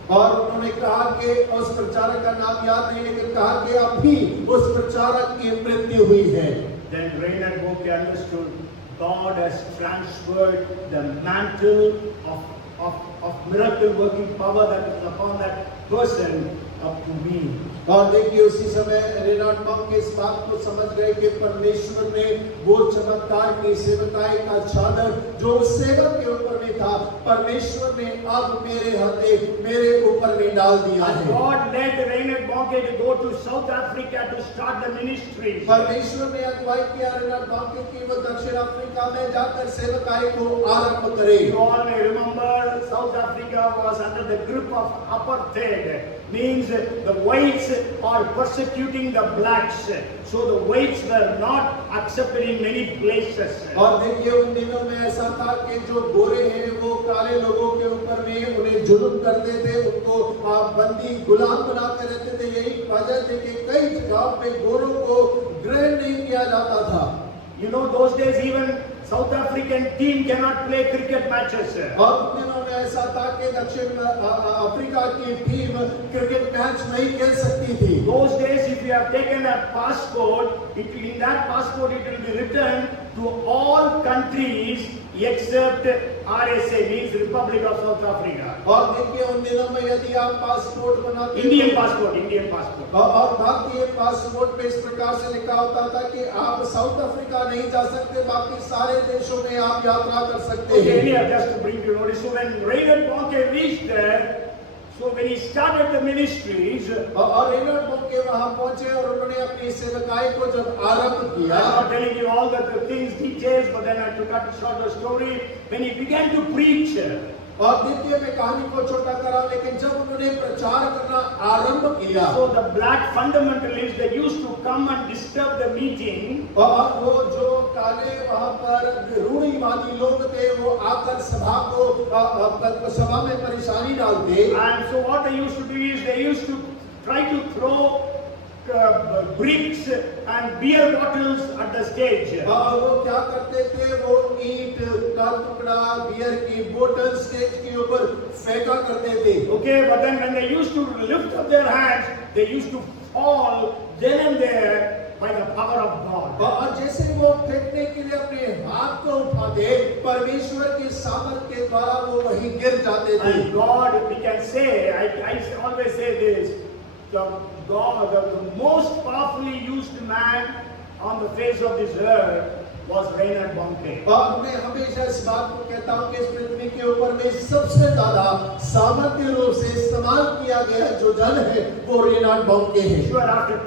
और उन्होंने कहा कि उस प्रचारक का नाम याद नहीं, लेकिन कहा कि अभी उस प्रचारक की मृत्यु हुई है। Then Reinhard Bonnke understood God has transferred the mantle of miracle working power that is upon that person up to me. और देखिए उसी समय रेनाल्ड बॉन्के इस बात को समझ गए कि परमेश्वर ने वो चमत्कार की सेवकाई का चादर जो उस सेवक के ऊपर में था, परमेश्वर ने अब मेरे ऊपर में डाल दिया है। God led Reinhard Bonnke to go to South Africa to start the ministry. परमेश्वर ने अगुवाई किया रेनाल्ड बॉन्के की वो दक्षिण अफ्रीका में जाकर सेवकाई को आरंभ करे। You all may remember South Africa was under the grip of apartheid. Means the whites are persecuting the blacks. So the whites were not accepted in many places. और देखिए उन दिनों में ऐसा था कि जो गोरे हैं वो काले लोगों के ऊपर में उन्हें जुल्म करते थे, उनको बंदी गुलाम बनाते रहते थे। यही वजह थी कि कई जगहों पे गोरों को ग्रहण नहीं किया जाता था। You know, those days even South African team cannot play cricket matches. और उन दिनों में ऐसा था कि दक्षिण अफ्रीका की टीम क्रिकेट मैच नहीं खेल सकती थी। Those days, if you have taken a passport, in that passport it will be written to all countries except RSA, means Republic of South Africa. और देखिए उन दिनों में यदि आप पासपोर्ट बनाते Indian passport. और भारतीय पासपोर्ट पे इस प्रकार से लिखा होता था कि आप साउथ अफ्रीका नहीं जा सकते, बाकी सारे देशों में आप यात्रा कर सकते Okay, हैं। here just to bring you notice, so when Reinhard Bonnke reached there, so when he started the ministries, और रेनल्ड बॉन्के वहां पहुंचे और उन्होंने अपनी सेवकाई को जब आरंभ किया, I'm not telling you all the things, details, but then I have to cut short the story. When he began to preach, और देखिए मैं कहानी को छोटा करा, लेकिन जब उन्होंने प्रचार करना आरंभ किया, so the black fundamentalists, they used to come and disturb the meeting. और वो जो काले वहां पर रूढ़िवादी लोग थे वो आकर सभा को सभा में परेशानी डालते। And so what they used to do is they used to try to throw bricks and beer bottles at the stage. और वो क्या करते थे, वो ईंट का टुकड़ा, बियर की बोतल स्टेज के ऊपर फेंका करते थे। Okay, but then when they used to lift up their hands, they used to fall then and there by the power of God. और जैसे वो फेंकने के लिए अपने हाथ को उठाते, परमेश्वर की सामर्थ के द्वारा वो वहीं गिर जाते थे। And God, we can say, I always say this, God, the most powerfully used man on the face of this earth was Reinhard Bonnke. और मैं हमेशा इस बात को कहता हूँ कि इस पृथ्वी के ऊपर में सबसे ज्यादा सामर्थ्य रूप से इस्तेमाल किया गया जो जन है वो रेनल्ड बॉन्के है। Sure, after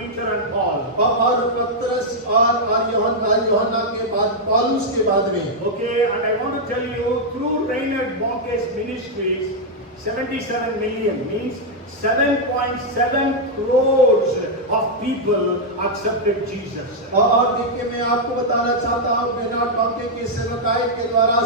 Peter and Paul. और पतरस और यूहन्ना के बाद पौलुस के बाद में। Okay, and I want to tell you, through Reinhard Bonnke's ministries, 77 million means 7.7 crores of people accepted Jesus. और देखिए मैं आपको बताना चाहता हूँ रेनल्ड बॉन्के की सेवकाई के द्वारा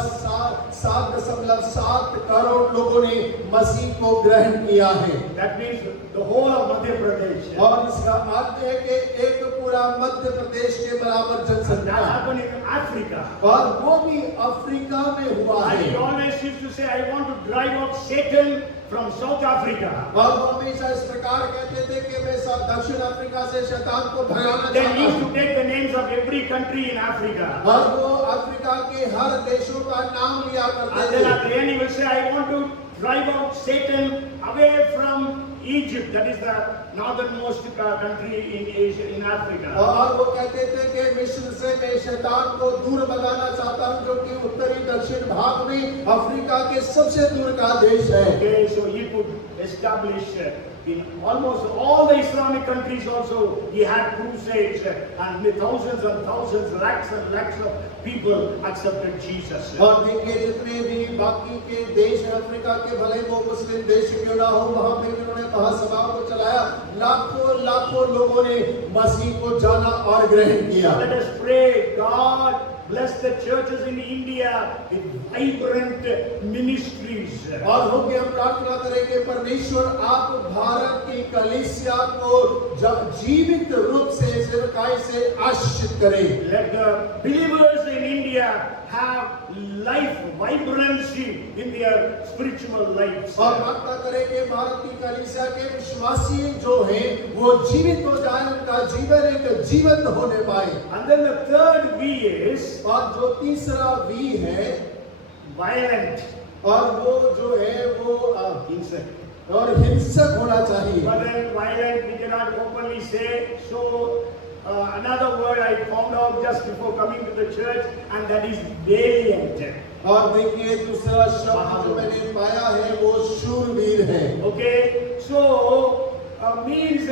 7.7 करोड़ लोगों ने मसीह को ग्रहण किया है। That means the whole of Madhya Pradesh. और इसका अर्थ है कि एक पूरा मध्य प्रदेश के बराबर That जनसंख्या, happened in Africa. और वो भी अफ्रीका में हुआ And he है। always used to say, I want to drive out Satan from South Africa. और वो हमेशा इस प्रकार कहते थे कि मैं दक्षिण अफ्रीका से शैतान को भगाना Then चाहता he used हूँ। to take the names of every country in Africa. और वो अफ्रीका के हर देशों का नाम लिया करते And then थे। at the end he will say, I want to drive out Satan away from Egypt, that is the northernmost country in Asia, in Africa. और वो कहते थे कि मिस्र से मैं शैतान को दूर भगाना चाहता हूँ, जो कि उत्तरी दक्षिण भाग में अफ्रीका के सबसे दूर का देश है। Okay, so he could establish in almost all the Islamic countries also, he had crusades and thousands and thousands, lakhs and lakhs of people accepted Jesus. और देखिए जितने भी बाकी के देश अफ्रीका के, भले वो मुस्लिम देश क्यों ना हो, वहां पे उन्होंने महासभा को चलाया, लाखों लाखों लोगों ने मसीह को जाना और ग्रहण किया। Let us pray, God bless the churches in India with vibrant ministries. और हो के हम प्रार्थना करें कि परमेश्वर आप भारत की कलीसिया को जीवित रूप से सेवकाई से आशीषित करें। Let the believers in India have life vibrancy in their spiritual lives. और प्रार्थना करें कि भारत की कलीसिया के विश्वासी जो हैं वो जीवित हो जाए, उनका जीवन एक जीवंत होने पाए। And then the third V is और जो तीसरा वी है violent. और वो जो है वो और हिंसक होना चाहिए। But then violent we cannot openly say. So another word I found out just before coming to the church, and that is valiant. और देखिए दूसरा शब्द जो मैंने पाया है वो शूरवीर है। Okay, so means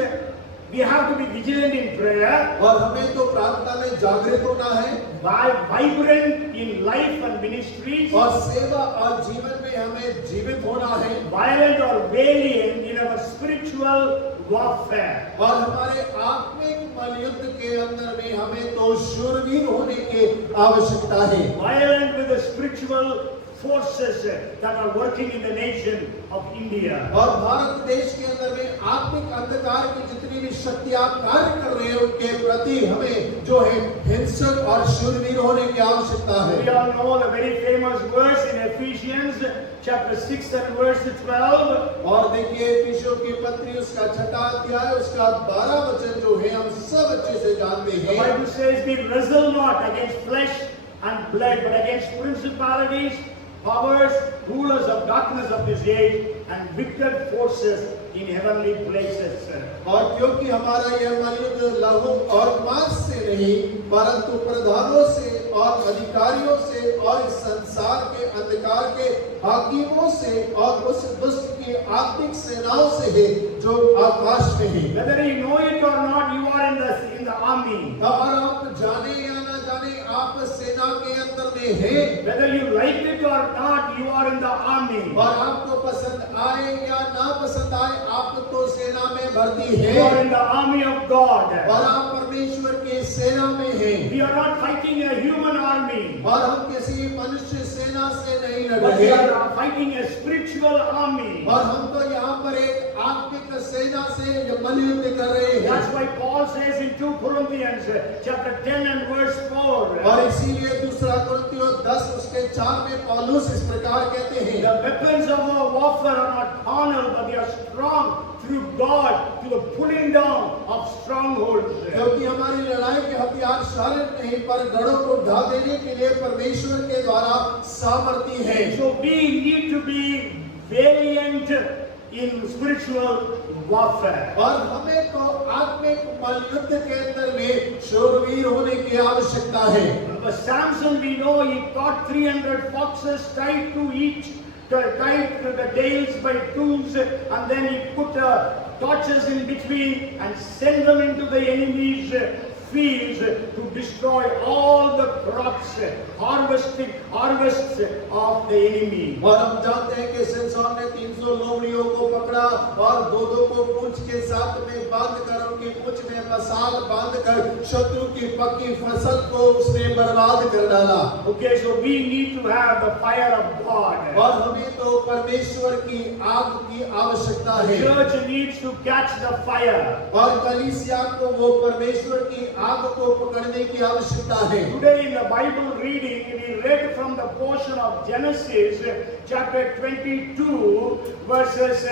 we have to be vigilant in prayer, और हमें तो प्रार्थना में जागृत होना है, vibrant in life and ministries, और सेवा और जीवन में हमें जीवित होना है, violent or valiant in our spiritual spiritual warfare. और हमारे आत्मिक मलयुद्ध के अंदर में हमें तो शूरवीर होने की आवश्यकता है। Violent with the spiritual forces that are working in the nation of India. और भारत देश के अंदर में आत्मिक अंधकार की जितनी भी शक्तियां कार्य कर रहे हैं उनके प्रति हमें जो है हिंसक और शूरवीर होने की आवश्यकता है। We all know the very famous verse in Ephesians chapter 6 and verse 12. और देखिए इफिसियों की पत्री उसका 6वां अध्याय उसका 12 वचन जो है हम सब अच्छे से जानते The हैं। Bible says we wrestle not against flesh and blood but against principalities, powers, rulers of darkness of this age and wicked forces in heavenly places. और क्योंकि हमारा यह मलयुद्ध लहू और मांस से नहीं परंतु प्रधानों से और अधिकारियों से और इस संसार के अंधकार के हाकिमों से और उस दुष्ट की आत्मिक सेनाओं से है जो आकाश में है। Whether you know it or not, you are in the army. और आप जाने या ना जाने आप सेना के अंदर में हैं। Whether you like it or not, you are in the army. और आपको पसंद आए या ना पसंद आए आप तो सेना में भर्ती You हैं। are in the army of God. और आप परमेश्वर की सेना में हैं। We are not fighting a human army, और हम किसी मनुष्य सेना से नहीं लड़ but we रहे are fighting a spiritual army. और हम तो यहाँ पर एक आत्मिक सेना से मलयुद्ध कर रहे हैं। That's why Paul says in 2 Corinthians chapter 10 and verse 4. और इसीलिए दूसरा कुरिन्थियों 10 उसके 4 में पौलुस इस प्रकार कहते हैं The weapons of our warfare are not carnal, but they are strong through God to the pulling down of strongholds. क्योंकि हमारी लड़ाई के हथियार शारीरिक नहीं पर गढ़ों को ढा देने के लिए परमेश्वर के द्वारा सामर्थी है। So we need to be valiant in spiritual warfare. और हमें तो आत्मिक मलयुद्ध के अंदर में शूरवीर होने की आवश्यकता है। But Samson, we know he caught 300 foxes tied to the tails by tools, and then he put torches in between and sent them into the enemy's fields to destroy all the crops, harvests of the enemy. और हम जानते हैं कि सिमसोन ने 300 लोमड़ियों को पकड़ा और दो को पूंछ के साथ में बांध कर उनकी पूंछ में मसाल बांध कर शत्रु की पक्की फसल को उसने बर्बाद कर डाला। Okay, so we need to have the fire of God. और हमें तो परमेश्वर की आग की आवश्यकता The है। church needs to catch the fire. और कलीसिया को वो परमेश्वर की आग को पकड़ने की आवश्यकता है। Today in the Bible reading, we read from the portion of Genesis chapter 22 verses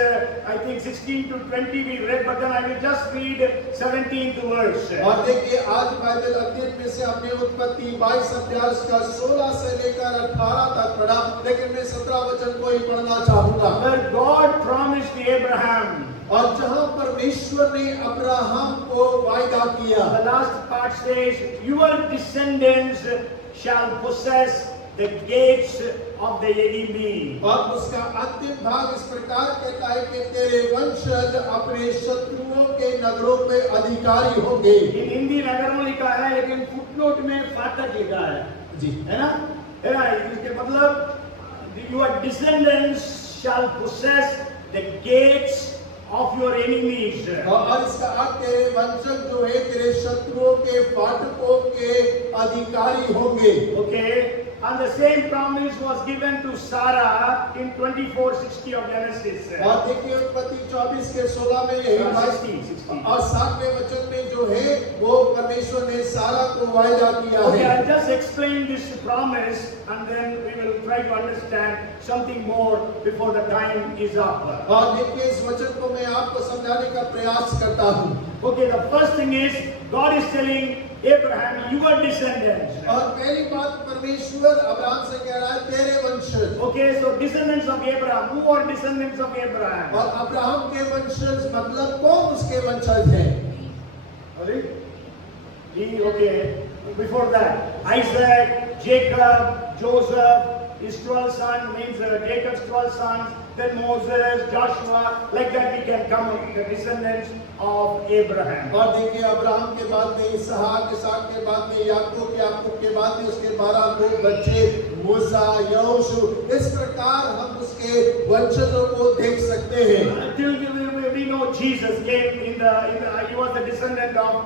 I think 16 to 20 we read, but then I will just read 17th verse. और देखिए आज बाइबल अध्ययन में से हमने उत्पत्ति 22 अध्याय का 16 से लेकर 18 तक पढ़ा, लेकिन मैं 17 वचन को ही पढ़ना चाहूंगा। Where God promised Abraham. और जहां परमेश्वर ने अब्राहम को वायदा किया। The last part says, "Your descendants shall possess the gates of the enemy." और उसका अंतिम भाग इस प्रकार कहता है कि तेरे वंशज अपने शत्रुओं के नगरों पे अधिकारी होंगे। In हिंदी नगरों लिखा है, लेकिन फुटनोट में फाटक लिखा है जी, है ना? इसके मतलब your descendants shall possess the gates of your enemies. और इसका अर्थ तेरे वंशज जो है तेरे शत्रुओं के फाटकों के अधिकारी होंगे। Okay, and the same promise was given to Sarah in 24:60 of Genesis. और देखिए उत्पत्ति 24 के 16 में यही 60. और 7वें वचन में जो है वो परमेश्वर ने सारा को वायदा किया Okay, है। I'll just explain this promise and then we will try to understand something more before the time is up. और देखिए इस वचन को मैं आपको समझाने का प्रयास करता हूँ। Okay, the first thing is God is telling Abraham, your descendants. और पहली बात परमेश्वर अब्राहम से कह रहा है तेरे वंशज। Okay, so descendants of Abraham. Who are descendants of Abraham? और अब्राहम के वंशज मतलब कौन उसके वंशज हैं? Okay, before that, Isaac, Jacob, Joseph, his 12 sons, means Jacob's 12 sons, then Moses, Joshua, like that we can come with the descendants of Abraham. और देखिए अब्राहम के बाद में इसहाक, इसहाक के बाद में याकूब, याकूब के बाद में उसके 12 लोग बच्चे मूसा, यहोशू, इस प्रकार हम उसके वंशजों को देख सकते हैं। Till we know Jesus came he was the descendant of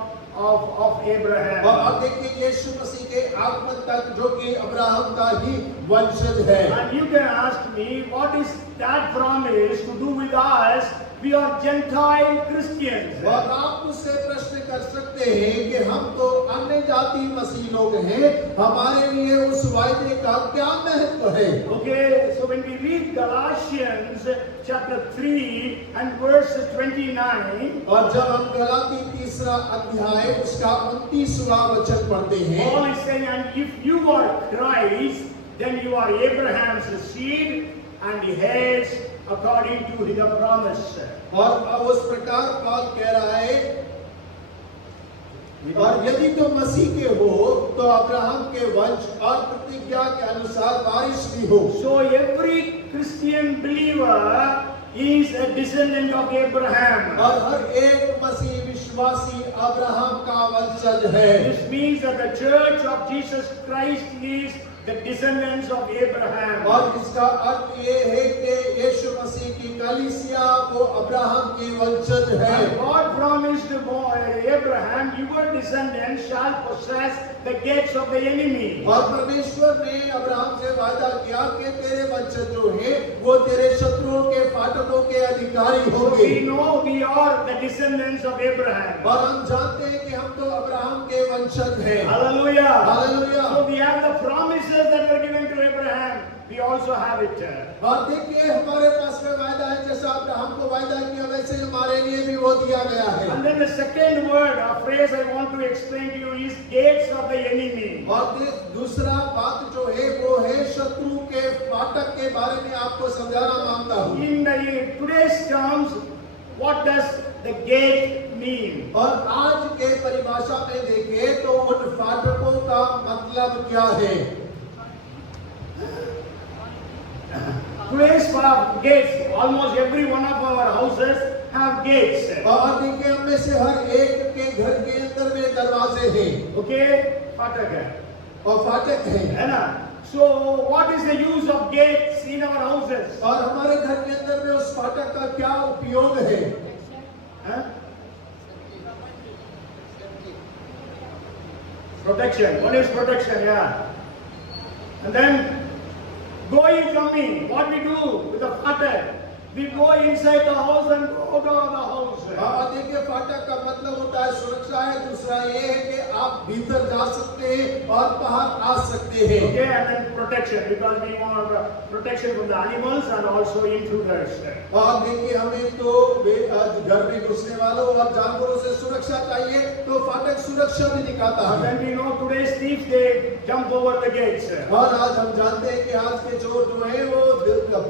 Abraham. और अब देखिए यीशु मसीह के आगमन तक जो कि अब्राहम का ही वंशज है। And you can ask me, what is that promise to do with us? We are Gentile Christians. और आप मुझसे प्रश्न कर सकते हैं कि हम तो अन्य जाति मसीह लोग हैं, हमारे लिए उस वायदे का क्या महत्व है? Okay, so when we read Galatians chapter 3 and verse 29, और जब हम गलाती 3 अध्याय उसका 29वां वचन पढ़ते हैं, Paul is saying, and if you are Christ, then you are Abraham's seed and heirs according to the promise. और अब उस प्रकार पौल कह रहा है, और यदि तुम मसीह के हो तो अब्राहम के वंश और प्रतिज्ञा के अनुसार वारिस भी हो। So every Christian believer is a descendant of Abraham. और हर एक मसीह विश्वासी अब्राहम का वंशज है। This means that the church of Jesus Christ is the descendants of Abraham. और इसका अर्थ ये है कि यीशु मसीह की कलीसिया वो अब्राहम की वंशज है। And God promised to Abraham, your descendants shall possess the gates of the enemy. और परमेश्वर ने अब्राहम से वादा किया कि तेरे वंशज जो हैं वो तेरे शत्रुओं के फाटकों के अधिकारी So होंगे। we know we are the descendants of Abraham. और हम जानते हैं कि हम तो अब्राहम के वंशज हैं। Hallelujah. Hallelujah. So we have the promises that were given to Abraham. We also have it. और देखिए हमारे पास में वायदा है, जैसा अब्राहम को वायदा किया वैसे हमारे लिए भी वो दिया गया है। And then the second word or phrase I want to explain to you is gates of the enemy. और दूसरा बात जो है वो है शत्रु के फाटक के बारे में आपको समझाना मांगता हूँ। In today's terms, what does the gate mean? और आज के परिभाषा में देखें तो उन फाटकों का मतलब क्या है? Today's gates, almost every one of our houses have gates. और देखिए हम में से हर एक के घर के अंदर में दरवाजे हैं। Okay, फाटक है और फाटक हैं, है ना? So what is the use of gates in our houses? और हमारे घर के अंदर में उस फाटक का क्या उपयोग है? Protection. One is protection, yeah. And then going, coming. What we do with the fatak? We go inside the house and go to the house. और देखिए फाटक का मतलब होता है सुरक्षा है। दूसरा ये है कि आप भीतर जा सकते हैं और बाहर आ सकते हैं। Okay, and then protection, because we want protection from the animals and also intruders. और देखिए हमें तो घर में घुसने वालों और जानवरों से सुरक्षा चाहिए, तो फाटक सुरक्षा भी दिखाता And है। then we know today's thieves, they jump over the gates. और आज हम जानते हैं कि आज के चोर जो है वो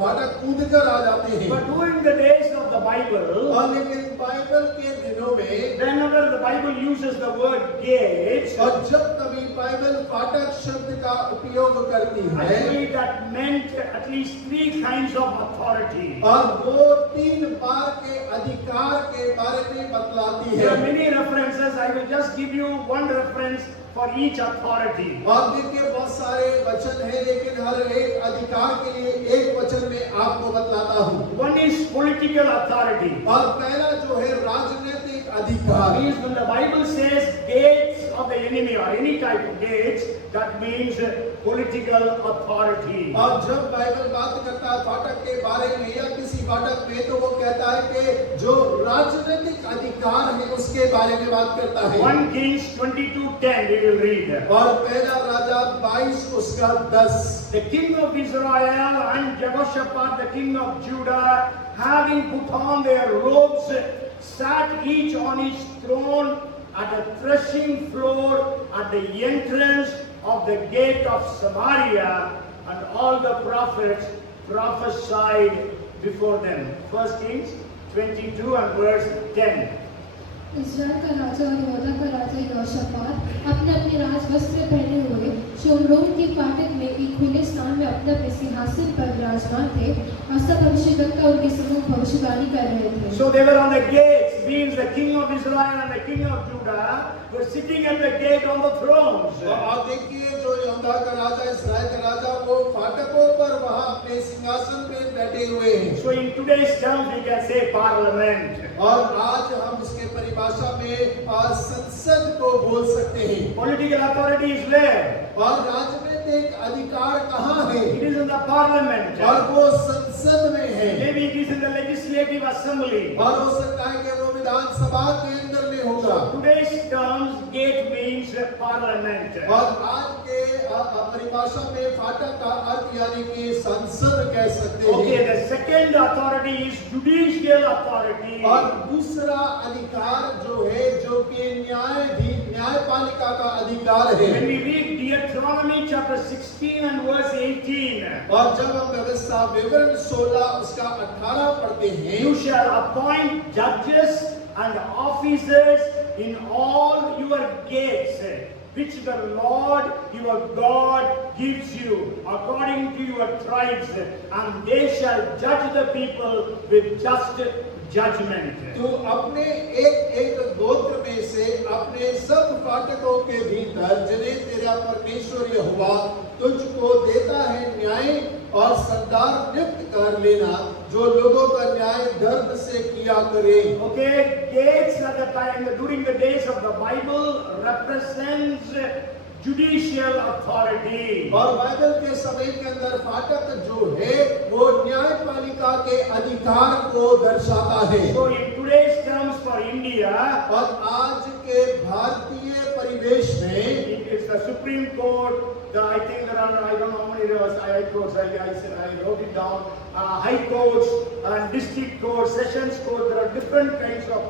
फाटक कूद कर आ जाते हैं। But during the days of the Bible, और लेकिन बाइबल के दिनों में whenever the Bible uses the word gates, और जब कभी बाइबल फाटक शब्द का उपयोग करती है, actually that meant at least 3 kinds of authority. और वो 3 बार के अधिकार के बारे में बतलाती There are है। many references. I will just give you one reference for each authority. और देखिए बहुत सारे वचन हैं, लेकिन हर एक अधिकार के लिए एक वचन में आपको बतलाता हूँ। One is political authority. और पहला जो है राजनीतिक अधिकार। Means when the Bible says gates of the enemy or any type of gates, that means political authority. और जब बाइबल बात करता है फाटक के बारे में या किसी फाटक में, तो वो कहता है कि जो राजनीतिक अधिकार है उसके बारे में बात करता है। 1 Kings 22:10 we will read. और पहला राजा 22 उसका 10। The king of Israel and Jehoshaphat, the king of Judah, having put on their robes, sat each on his throne at a threshing floor at the entrance of the gate of Samaria, and all the prophets prophesied before them. 1 Kings 22 and verse 10. इस्राएल का राजा और यहूदा का राजा यहोशापात अपने अपने राज वस्त्र पहने हुए शोमरोन के फाटक में एक खुले स्थान में अपने अपने सिंहासन पर विराजमान थे और सब भविष्यद्वक्ता उनके सम्मुख भविष्यवाणी कर रहे थे। So they were on the gates. means the king of Israel and the king of Judah were sitting at the gate on the thrones. तो आप देखिए जो यहूदा का राजा इस्राएल का राजा वो फाटकों पर वहां अपने सिंहासन पे बैठे हुए हैं। So in today's terms we can say parliament. और आज हम इसके परिभाषा में संसद को बोल सकते हैं। Political authority is where? और राजनीतिक अधिकार कहाँ है? It is in the parliament. और वो संसद में है। Maybe it is in the legislative assembly. और हो सकता है कि वो विधानसभा के अंदर में होगा। Today's terms, gate means parliament. और आज के परिभाषा में फाटक का अर्थ यानी कि संसद कह सकते हैं। Okay, the second authority is judicial authority. और दूसरा अधिकार जो है जो कि न्यायपालिका का अधिकार है। When we read Deuteronomy chapter 16 and verse 18, और जब हम व्यवस्था विवरण 16 उसका 18 पढ़ते हैं, you shall appoint judges and officers in all your gates, which the Lord your God gives you according to your tribes, and they shall judge the people with just judgment. तो अपने एक गोत्र में से अपने सब फाटकों के भीतर जिन्हें तेरा परमेश्वर यहोवा तुझको देता है न्याय और सरदार नियुक्त कर लेना जो लोगों का न्याय धर्म से किया करे। Okay, gates at the time during the days of the Bible represents judicial authority. और बाइबल के समय के अंदर फाटक जो है वो न्यायपालिका के अधिकार को दर्शाता है। So in today's terms for India, और आज के भारतीय परिवेश में it is the Supreme Court. I think there are, I don't know how many high courts. I wrote it down. High courts and district courts, sessions courts. There are different kinds of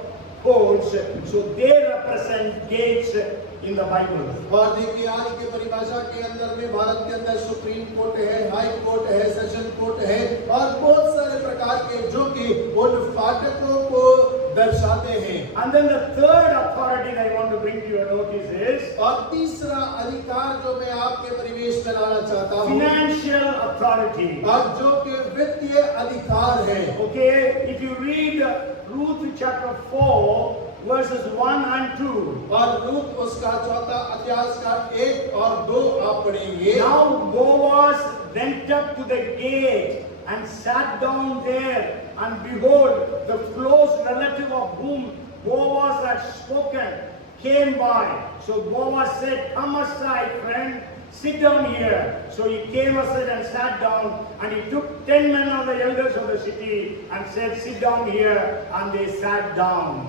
courts. So they represent gates in the Bible. और देखिए आज के परिभाषा के अंदर में भारत के अंदर सुप्रीम कोर्ट है, हाई कोर्ट है, सेशन कोर्ट है और बहुत सारे प्रकार के जो कि उन फाटकों को दर्शाते हैं। And then the third authority I want to bring to your notice is और तीसरा अधिकार जो मैं आपके परिवेश में लाना चाहता हूँ financial authority. और जो कि वित्तीय अधिकार है। Okay, if you read Ruth chapter 4 verses 1 and 2. और रूत उसका चौथा अध्याय का 1 और 2 आप पढ़ेंगे। Now Boaz went up to the gate and sat down there, and behold, the close relative of whom Boaz had spoken came by. So Boaz said, "Come aside, friend, sit down here." So he came aside and sat down, and he took 10 men of the elders of the city and said, "Sit down here," and they sat down.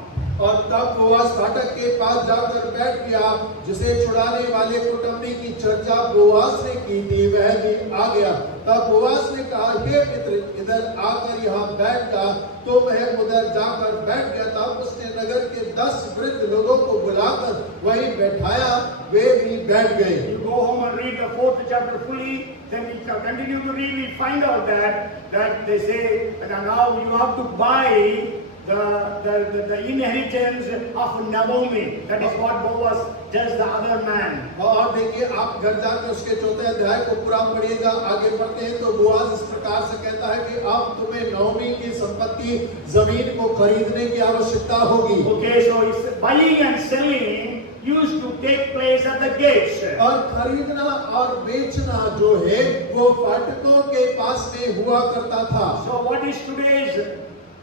और तब Boaz फाटक के पास जाकर बैठ गया, जिसे छुड़ाने वाले कुटुंबी की चर्चा बोआज ने की थी वह भी आ गया। तब बोआज ने कहा, हे मित्र, इधर आकर यहाँ बैठ जा। तो वह उधर जाकर बैठ गया। तब उसने नगर के 10 वृद्ध लोगों को बुलाकर वहीं बैठाया, वे भी बैठ गए। You go home and read the 4th chapter fully, then we continue to read, we find out that they say that now you have to buy the inheritance of Naomi. That is what Boaz tells the other man. और देखिए आप घर जाकर उसके 4थे अध्याय को पूरा पढ़िएगा। आगे पढ़ते हैं तो बोआज इस प्रकार से कहता है कि अब तुम्हें नओमी की संपत्ति जमीन को खरीदने की आवश्यकता होगी। Okay, so it's buying and selling used to take place at the gates. और खरीदना और बेचना जो है वो फाटकों के पास में हुआ करता था। So what is today's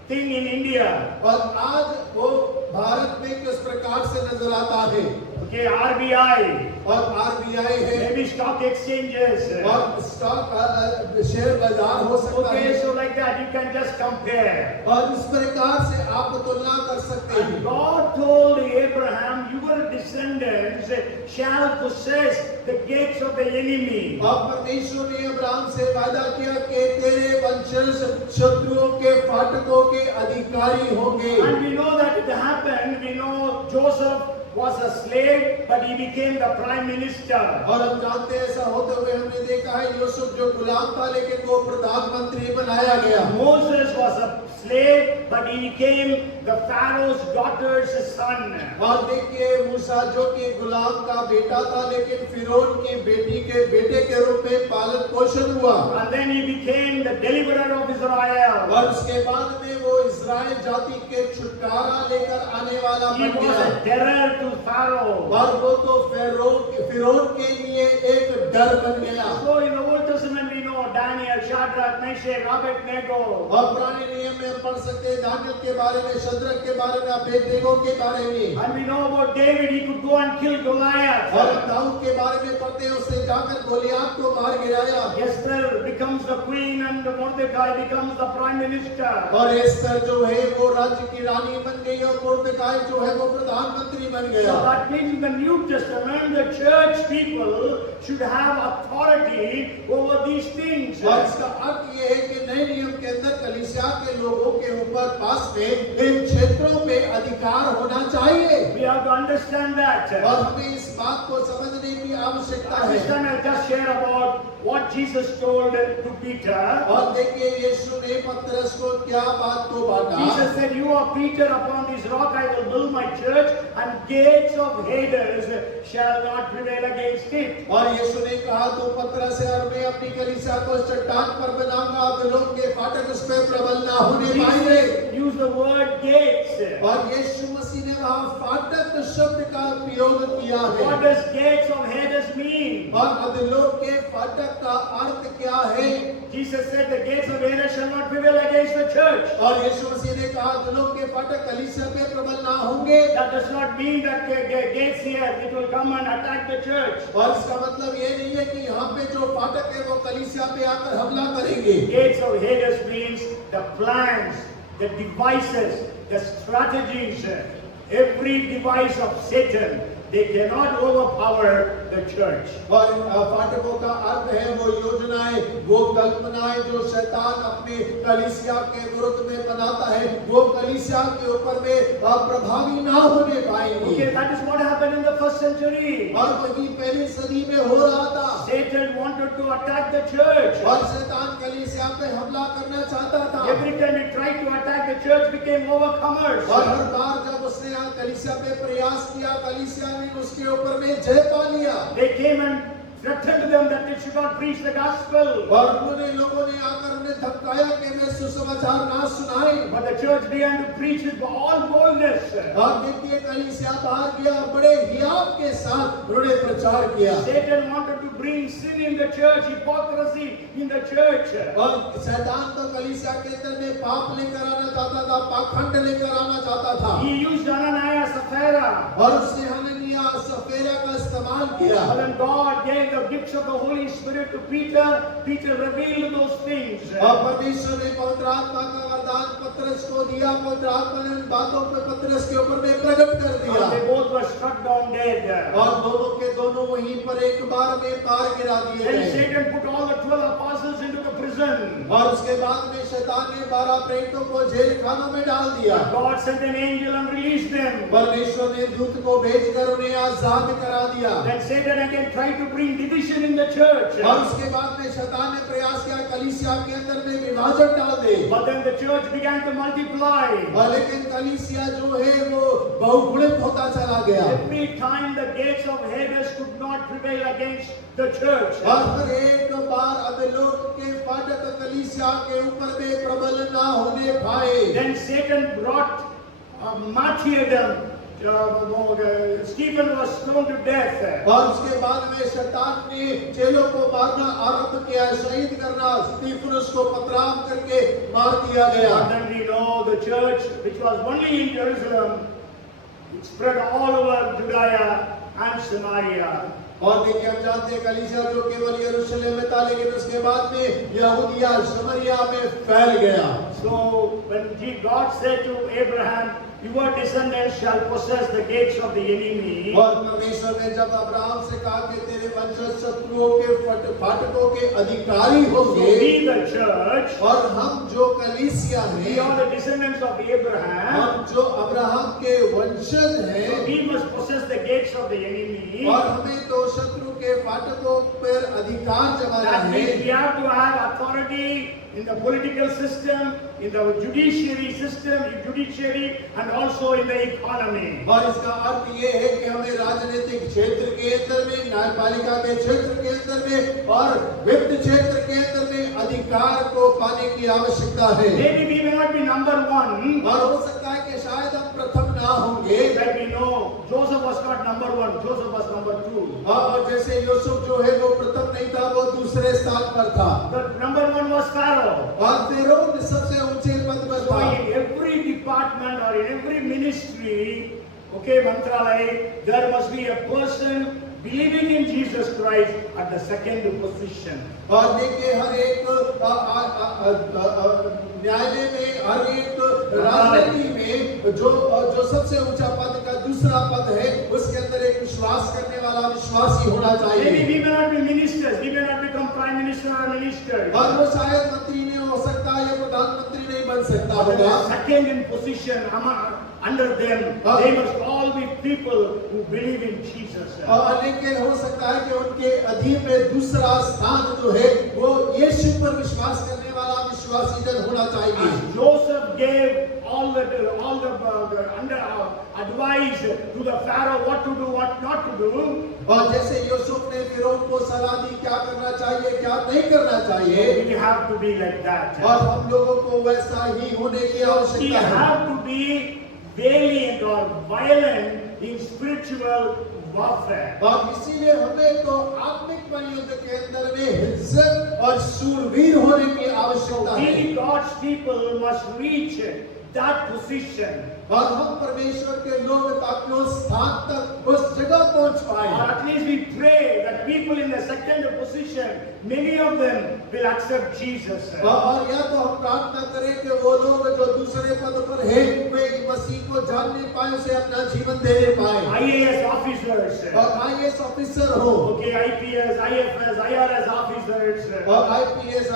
thing in India? और आज वो भारत में किस प्रकार से नजर आता है? Okay, RBI. और RBI है, Maybe stock exchanges. और स्टॉक शेयर बाजार हो सकता Okay, है। so like that you can just compare. और इस प्रकार से आप तुलना कर सकते And हैं। God told Abraham, your descendants shall possess the gates of the enemy. और परमेश्वर ने अब्राहम से वादा किया कि तेरे वंशज शत्रुओं के फाटकों के अधिकारी होंगे। And we know that it happened. We know Joseph was a slave, but he became the prime minister. और हम जानते हैं ऐसा होते हुए हमने देखा है यूसुफ जो गुलाम था लेकिन वो प्रधानमंत्री बनाया गया। Moses was a slave, but he became the Pharaoh's daughter's son. और देखिए मूसा जो कि गुलाम का बेटा था लेकिन फिरौन की बेटी के बेटे के रूप में पालन पोषण हुआ And then he became the deliverer of Israel. और उसके बाद में वो इस्राएल जाति के छुटकारा लेकर आने वाला He बन was गया a terror to Pharaoh. और वो तो फिरौन के लिए एक डर बन गया So in the Old Testament we know Daniel, Shadrach, Meshach, Abednego. और पुराने नियम में हम पढ़ सकते हैं दानियल के बारे में, शद्रक के बारे में, अबेदनेगो के बारे में And we know about David, he could go and kill Goliath. और दाऊद के बारे में पढ़ते हैं उसने जाकर गोलियात को मार गिराया Esther becomes the queen and Mordecai becomes the prime minister. और एस्तर जो है वो राज्य की रानी बन गई और मोर्देकाई जो है वो प्रधानमंत्री बन So गया that means in the New Testament, the church people should have authority over these things. और इसका अर्थ ये है कि नए नियम के अंदर कलीसिया के लोगों के ऊपर पास में इन क्षेत्रों पे अधिकार होना चाहिए We have to understand that. और हमें इस बात को समझने की आवश्यकता At this है time, I'll just share about what Jesus told to Peter. और देखिए यीशु ने पतरस को क्या बात को बांटा Jesus said, "You are Peter, upon this rock I will build my church, and gates of Hades shall not prevail against it." और यीशु ने कहा तो पतरस है और मैं अपनी कलीसिया को इस चट्टान पर बनाऊंगा दिलों के फाटक उस पर प्रबल ना होने पाएंगे Jesus used the word gates. और यीशु मसीह ने वहां फाटक शब्द का प्रयोग किया है What does gates of Hades mean? और अधलों के फाटक का अर्थ क्या है Jesus said the gates of Hades shall not prevail against the church. और यीशु मसीह ने कहा दिलों के फाटक कलीसिया पे प्रबल ना होंगे That does not mean that the gates here it will come and attack the church. और इसका मतलब ये नहीं है कि यहाँ पे जो फाटक है वो कलीसिया पे आकर हमला करेंगे Gates of Hades means the plans, the devices, the strategies, every device of Satan. They cannot overpower the church. और फाटकों का अर्थ है वो योजनाएं वो कल्पनाएं जो शैतान अपने कलीसिया के विरुद्ध में बनाता है वो कलीसिया के ऊपर में प्रभावी ना होने पाएंगी Okay, that is what happened in the first century. और वही पहली सदी में हो रहा था Satan wanted to attack the church. और शैतान कलीसिया पे हमला करना चाहता था Every time he tried to attack the church, became overcomers. और हर बार जब उसने कलीसिया पे प्रयास किया कलीसिया ने उसके ऊपर में जय पा लिया They came and threatened them that they should not preach the gospel. और उन्होंने लोगों ने आकर उन्हें धमकाया कि वे सुसमाचार ना सुनाए But the church began to preach with all boldness. और देखिए कलीसिया बाहर गया और बड़े हियाव के साथ उन्होंने प्रचार किया Satan wanted to bring sin in the church, hypocrisy in the church. और शैतान तो कलीसिया के अंदर में पाप लेकर आना चाहता था पाखंड लेकर आना चाहता था He used Ananias, Sapphira. और उसने हननिया सफेरा का इस्तेमाल किया But when God gave the gifts of the Holy Spirit to Peter, Peter revealed those things. और परमेश्वर ने पवित्र आत्मा का वरदान पतरस को दिया पवित्र आत्मा ने इन बातों पे पतरस के ऊपर में प्रकट कर दिया And they both were struck down dead. और दोनों के दोनों वहीं पर एक बार में पार गिरा दिए Then गए Satan put all the 12 apostles into the prison. और उसके बाद में शैतान ने 12 प्रेरितों को जेल खानों में डाल दिया God sent an angel and released them. परमेश्वर ने दूत को भेजकर उन्हें आजाद करा दिया Then Satan again tried to bring division in the church. और उसके बाद में शैतान ने प्रयास किया कलीसिया के अंदर में विभाजन डाल दे But then the church began to multiply. और लेकिन कलीसिया जो है वो बहुगुणित होता चला गया Every time the gates of Hades could not prevail against the church. और फिर एक बार अधलोक के फाटक कलीसिया के ऊपर में प्रबल ना होने पाए Then Satan brought martyrdom. Stephen was stoned to death. और उसके बाद में शैतान ने चेलों को मारना आरंभ किया शहीद करना स्टीफनुस को पथराव करके मार दिया गया And then we know the church, which was only in Jerusalem, it spread all over Judea and Samaria. और देखिए हम जानते हैं कलीसिया जो केवल यरूशलेम में था लेकिन उसके बाद में यहूदिया शमरिया में फैल गया So when God said to Abraham, your descendants shall possess the gates of the enemy. और परमेश्वर ने जब अब्राहम से कहा कि तेरे वंशज शत्रुओं के फाटकों के अधिकारी So होंगे we the church, और हम जो कलीसिया we हैं are the descendants of Abraham. हम जो अब्राहम के वंशज So हैं we must possess the gates of the enemy. और हमें तो शत्रु के फाटकों पर अधिकार जमाना That है means we have to have authority in the political system, in the judiciary and also in the economy. और इसका अर्थ ये है कि हमें राजनीतिक क्षेत्र के अंदर में, न्यायपालिका के क्षेत्र के अंदर में और वित्त क्षेत्र के अंदर में अधिकार को पाने की आवश्यकता है। Maybe we may not be number one. और हो सकता है कि शायद हम प्रथम ना होंगे। But we know Joseph was not number one, Joseph was number two. और जैसे यूसुफ जो है वो प्रथम नहीं था, वो दूसरे स्थान पर था। The number one was Pharaoh. और फिरौन सबसे ऊंचे पद पर So था। in every department or in every ministry, okay, Mantralaya, there must be a person believing in Jesus Christ at the second position. और देखिए हर एक न्यायालय में, हर एक राजनीति में जो सबसे ऊंचा पद का दूसरा पद है, उसके अंदर एक विश्वास करने वाला विश्वासी होना चाहिए। Maybe we may not be ministers, we may not become prime minister or minister. और वो शायद मंत्री नहीं हो सकता या प्रधानमंत्री नहीं बन सकता होगा। Second in position under them, they must all be people who believe in Jesus. लेकिन हो सकता है कि उनके अधीन में दूसरा स्थान जो है वो यीशु पर विश्वास करने वाला विश्वासी जन होना चाहिए। As Joseph gave all the advice to the Pharaoh what to do, what not to do. और जैसे यूसुफ ने फिरौन को सलाह दी क्या करना चाहिए, क्या नहीं करना चाहिए, We have to be like that. और हम लोगों को वैसा ही होने की We आवश्यकता है। have to be valiant or violent in spiritual warfare. और इसीलिए हमें तो आत्मिक युद्ध के अंदर में हिज्जत और शूरवीर होने की आवश्यकता है। We God's people must reach that position. और हम परमेश्वर के लोग ताकि उस स्थान तक, उस जगह पहुंच पाए। Or at least we pray that people in the second position, many of them will accept Jesus. और या तो हम प्रार्थना करें कि वो लोग जो दूसरे पद पर हैं वे मसीह को जानने पाए, उसे अपना जीवन देने पाए। IAS officers, और IAS ऑफिसर हो, okay, IPS, IFS, IRS officers, और IPS,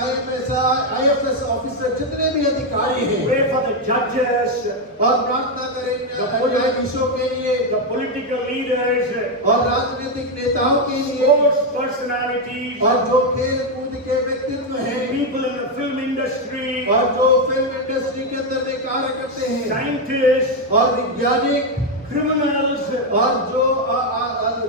IFS ऑफिसर, जितने भी अधिकारी हैं, pray for the judges, और प्रार्थना करें न्यायाधीशों के लिए, the political leaders, और राजनीतिक नेताओं के लिए, sports personalities, और जो खेल कूद के व्यक्तित्व हैं, people in the film industry, और जो फिल्म इंडस्ट्री के अंदर में कार्य करते हैं, scientists, और वैज्ञानिक, criminals, और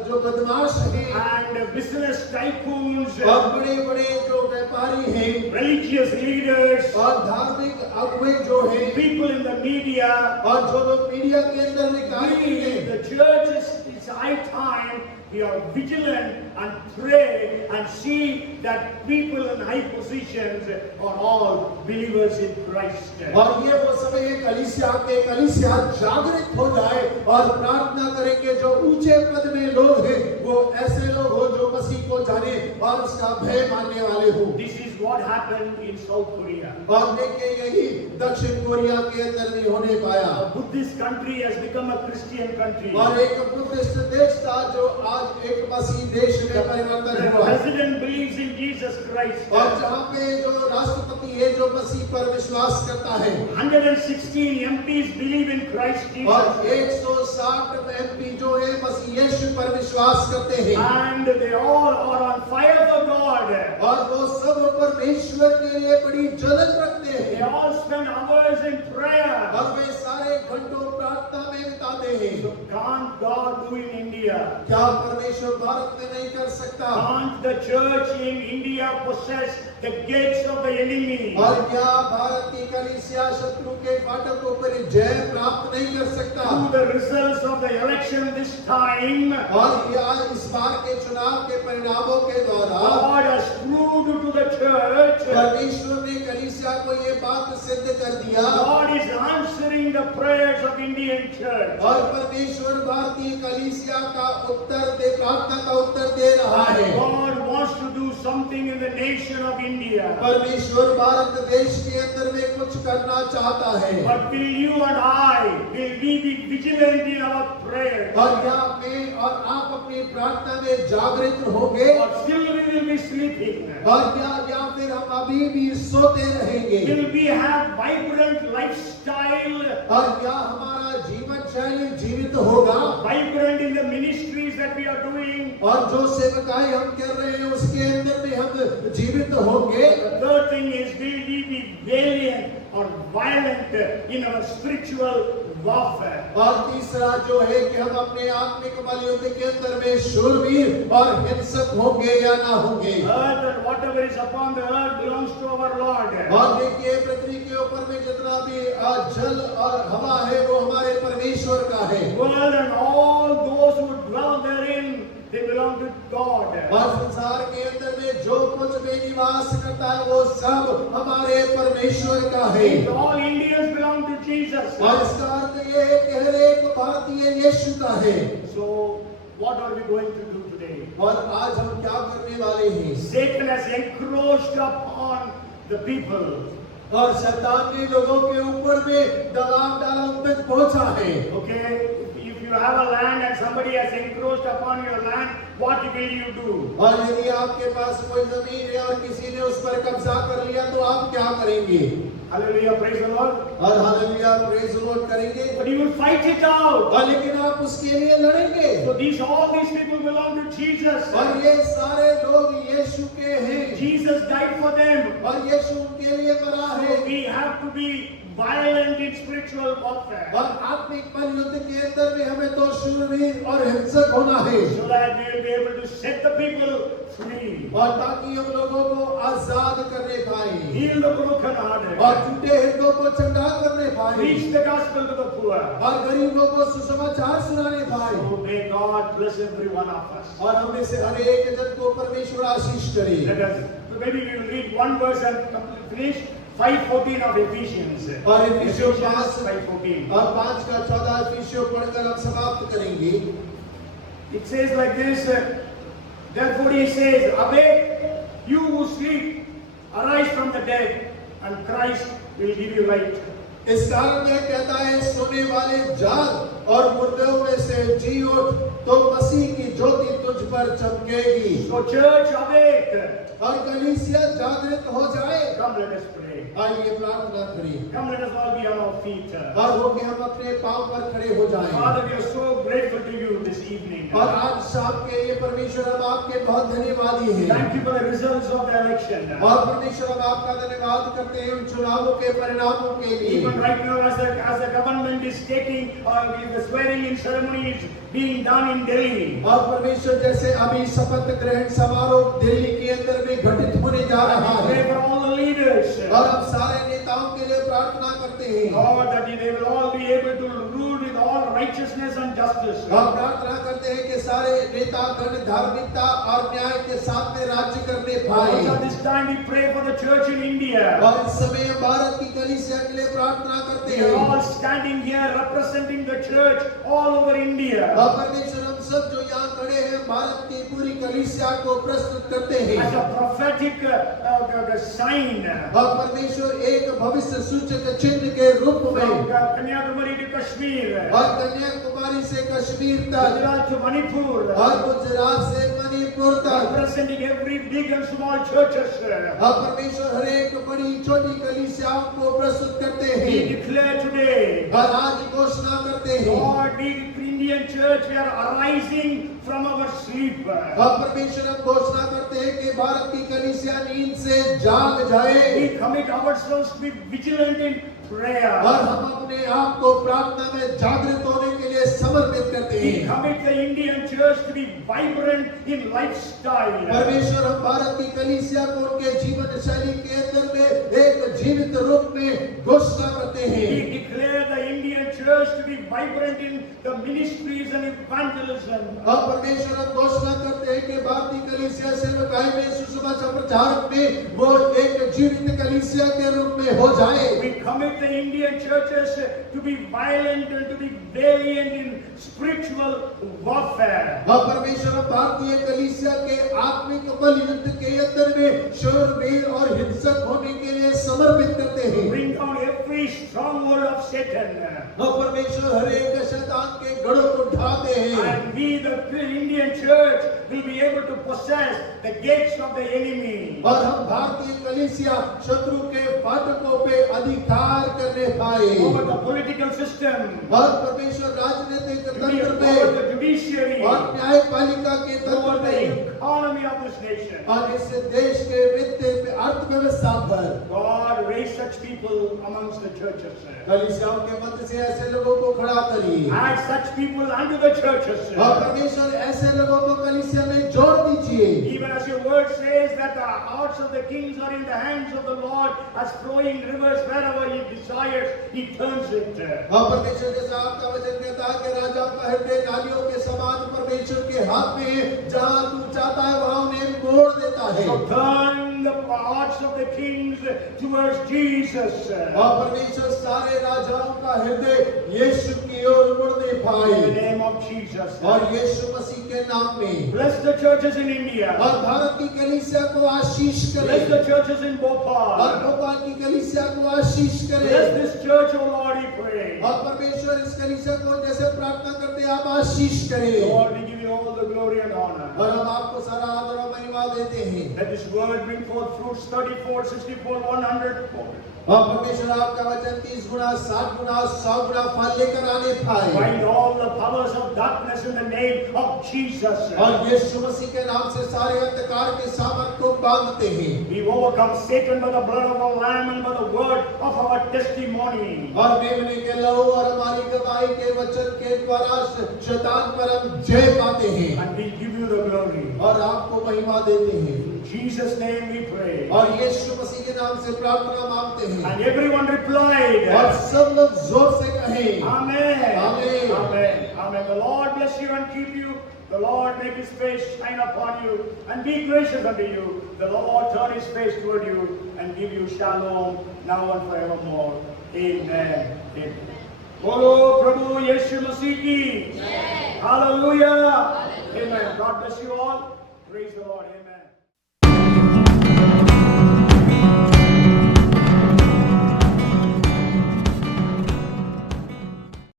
जो बदमाश हैं, and business tycoons, और बड़े बड़े जो व्यापारी हैं, religious leaders, और धार्मिक अगुवे जो हैं, people in the media. और जो लोग मीडिया के अंदर में कार्य करते We, हैं, the church, it's high time we are vigilant and pray and see that people in high positions are all believers in Christ. और ये वो समय है कलीसिया जागृत हो जाए और प्रार्थना करें कि जो ऊंचे पद में लोग हैं वो ऐसे लोग हो जो मसीह को जाने और उसका भय मानने वाले हो। This is what happened in South Korea. और देखिए यही दक्षिण कोरिया के अंदर भी होने पाया। A Buddhist country has become a Christian country. और एक बुद्धिस्ट देश था जो आज एक मसीह देश में परिवर्तन The हुआ। president believes in Jesus Christ. और जहाँ पे जो राष्ट्रपति है जो मसीह पर विश्वास करता है 116 MPs believe in Christ Jesus. और 160 एमपी जो है मसीह यीशु पर विश्वास करते हैं And they all are on fire for God. और वो सब परमेश्वर के लिए बड़ी जलन रखते They हैं all spend hours in prayer. और वे सारे घंटों प्रार्थना में बिताते हैं। So can't God do in India? क्या परमेश्वर भारत में नहीं कर सकता? Can't the church in India possess the gates of the enemy? और क्या भारत की कलीसिया शत्रु के फाटकों पर जय प्राप्त नहीं कर सकता? Through the results of the election this time, और या इस बार के चुनाव के परिणामों के द्वारा God has proved to the church परमेश्वर ने कलीसिया को ये बात सिद्ध कर दिया God is answering the prayers of Indian church. और परमेश्वर भारतीय कलीसिया का प्रार्थना का उत्तर दे रहा है। God wants to do something in the nation of India. परमेश्वर भारत देश के अंदर में कुछ करना चाहता है। But will you and I, will we be vigilant in our prayers? और क्या मैं और आप अपनी प्रार्थना में जागृत होंगे? Or still we will be sleeping? और क्या या फिर हम अभी भी सोते रहेंगे? Will we have vibrant lifestyle? और क्या हमारा जीवन शैली जीवित होगा? Vibrant in the ministries that we are doing? और जो सेवकाई हम कर रहे हैं उसके अंदर में हम जीवित होंगे। The third thing is, will we be valiant or violent in our spiritual warfare. और तीसरा जो है कि हम अपने आत्मिक बलयुद्ध के अंदर में शूरवीर और हिंसक होंगे या ना होंगे। Earth and whatever is upon the earth belongs to our Lord. और देखिए पृथ्वी के ऊपर में जितना भी जल और हवा है वो हमारे परमेश्वर का है। World and all those who dwell therein, they belong to God. और संसार के अंदर में जो कुछ भी निवास करता है वो सब हमारे परमेश्वर का है। All Indians belong to Jesus. और इसका अर्थ ये है कि हर एक भारतीय यीशु का है। So what are we going to do today? और आज हम क्या करने वाले हैं? Satan has encroached upon the people. और शैतान ने लोगों के ऊपर में दबाव डाला, उन तक पहुंचा है। Okay, if you have a land and somebody has encroached upon your land, what will you do? और यदि आपके पास कोई जमीन है और किसी ने उस पर कब्जा कर लिया तो आप क्या करेंगे? Hallelujah, praise the Lord. और हालेलुया प्रेज द लॉर्ड करेंगे। But you will fight it out. और लेकिन आप उसके लिए लड़ेंगे। So all these people belong to Jesus. और ये सारे लोग यीशु के हैं। Jesus died for them. और यीशु उनके लिए मरा है। So we have to be violent in spiritual warfare. और आत्मिक बलयुद्ध के अंदर में हमें तो शूरवीर और हिंसक होना है। So that we will be able to set the people free. और ताकि हम लोगों को आजाद करने पाए। Heal the brokenhearted. और टूटे हृदयों को चंगा करने पाए। Preach the gospel to the poor. और गरीबों को सुसमाचार सुनाने पाए। So may God bless every one of us. और हमें से हर एक जन को परमेश्वर आशीष करे। Let us, maybe we will read one verse and finish 5:14 of Ephesians. और इफिसियों 5:14. और 5 का 14 इफिसियों पढ़कर हम समाप्त करेंगे। It says like this, therefore he says, awake, you who sleep, arise from the dead, and Christ will give you light. इस कारण यह कहता है, सोने वाले जाग और मुर्दों में से जी उठ, तो मसीह की ज्योति तुझ पर चमकेगी। So church, awake. और कलीसिया जागृत हो जाए। Come, let us pray. आइए प्रार्थना करें। Come, let us all be on our feet. और होके हम अपने पांव पर खड़े हो जाएं। Father, we are so grateful to you this evening. और आज शाम के लिए परमेश्वर हम आपके बहुत धन्यवादी हैं। Thank you for the results of the election. और परमेश्वर हम आपका धन्यवाद करते हैं उन चुनावों के परिणामों के लिए। Even right now, as the government is taking, the swearing in ceremony is being done in Delhi. और परमेश्वर जैसे अभी शपथ ग्रहण समारोह दिल्ली के अंदर में घटित होने जा रहा है। Pray for all the leaders. और हम सारे नेताओं के लिए प्रार्थना करते हैं। Lord, that they will all be able to rule with all righteousness and justice. हम प्रार्थना करते हैं कि सारे नेता गण धार्मिकता और न्याय के साथ में राज्य करने पाए। Also this time we pray for the church in India. और इस समय भारत की कलीसिया के लिए प्रार्थना करते We are हैं। all standing here representing the church all over India. और परमेश्वर हम सब जो यहाँ खड़े हैं भारत की पूरी कलीसिया को प्रस्तुत करते हैं। As a prophetic sign. और परमेश्वर एक भविष्य सूचक चिन्ह के रूप में From Kanyakumari to Kashmir. और कन्याकुमारी से कश्मीर तक Gujarat to Manipur. और गुजरात से मणिपुर तक Representing every big and small churches. और परमेश्वर हर एक बड़ी छोटी कलीसियाओं को प्रस्तुत करते We हैं। declare today, और आज घोषणा करते हैं Lord, we Indian church, we are arising from our sleep. और परमेश्वर हम घोषणा करते हैं कि भारत की कलीसिया नींद से जाग जाए। We commit ourselves to be vigilant in prayer. और हम अपने आप को प्रार्थना में जागृत होने के लिए समर्पित करते We हैं। commit the Indian church to be vibrant in lifestyle. परमेश्वर हम भारत की कलीसिया को उनके जीवन शैली के अंदर में एक जीवित रूप में घोषणा करते हैं। We declare the Indian church to be vibrant in the ministries and evangelism. और परमेश्वर हम घोषणा करते हैं कि भारतीय कलीसिया सेवकाई में सुसमाचार प्रचार में वो एक जीवित कलीसिया के रूप में हो जाए। We commit the Indian churches to be violent and to be valiant in spiritual warfare. और परमेश्वर हम भारतीय कलीसिया के आत्मिक बलयुद्ध के अंदर में शूरवीर और हिंसक होने के लिए समर्पित करते हैं। Bring down every stronghold of Satan. और परमेश्वर हर एक शैतान के गढ़ों को ढाते हैं। And we, the Indian church, will be able to possess the gates of the enemy. और हम भारतीय कलीसिया शत्रु के फाटकों पे अधिकार करने पाए। Over the political system. और परमेश्वर राजनीतिक तंत्र Over में the judiciary. और न्यायपालिका के तंत्र Over the में economy of this nation. और इस देश के वित्तीय अर्थव्यवस्था पर God raise such people among amongst the churches. कलीसियाओं के मध्य से ऐसे लोगों को खड़ा करिए Add such people unto the churches. और परमेश्वर ऐसे लोगों को कलीसिया में जोड़ दीजिए Even as your word says that the hearts of the kings are in the hands of the Lord, as flowing rivers wherever He desires, He turns it. और परमेश्वर जैसा आपका वचन कहता है कि राजाओं का हृदय नालियों के समान परमेश्वर के हाथ में है जहां तू चाहता है वहां उन्हें मोड़ देता है So turn the hearts of the kings towards Jesus. और परमेश्वर सारे राजाओं का हृदय यीशु की ओर मुड़ने In the पाए name of Jesus. और यीशु मसीह के नाम में Bless the churches in India. और भारत की कलीसिया को आशीष करे Bless the churches in और Bhopal. भोपाल की कलीसिया को आशीष करे Bless this church, O Lord, we pray. और परमेश्वर इस कलीसिया को जैसे प्रार्थना करते हैं आप आशीष करें Lord, we give you all the glory and honor. और हम आपको सारा आदर और महिमा देते हैं Let this word bring forth fruits 34, 64, 100. और परमेश्वर आपका वचन 30 गुना 60 गुना 100 गुना फल लेकर आने पाए Bind all the powers of darkness in the name of Jesus. और यीशु मसीह के नाम से सारे अंधकार के सामर्थ को बांधते हैं We overcome Satan by the blood of the Lamb and by the word of our testimony. और मेमने के लहू और हमारी गवाही के वचन के द्वारा शैतान पर हम जय पाते हैं And we give you the glory. और आपको महिमा देते हैं In Jesus' name we pray. और यीशु मसीह के नाम से प्रार्थना मांगते हैं And everyone replied. और सब लोग जोर से कहें Amen. Amen. Amen. Amen. The Lord bless you and keep you. The Lord make His face shine upon you and be gracious unto you. The Lord turn His face toward you and give you shalom now and forevermore. Amen. Amen. बोलो प्रभु यीशु मसीह की Hallelujah. Amen. God bless you all. Praise the Lord. Amen.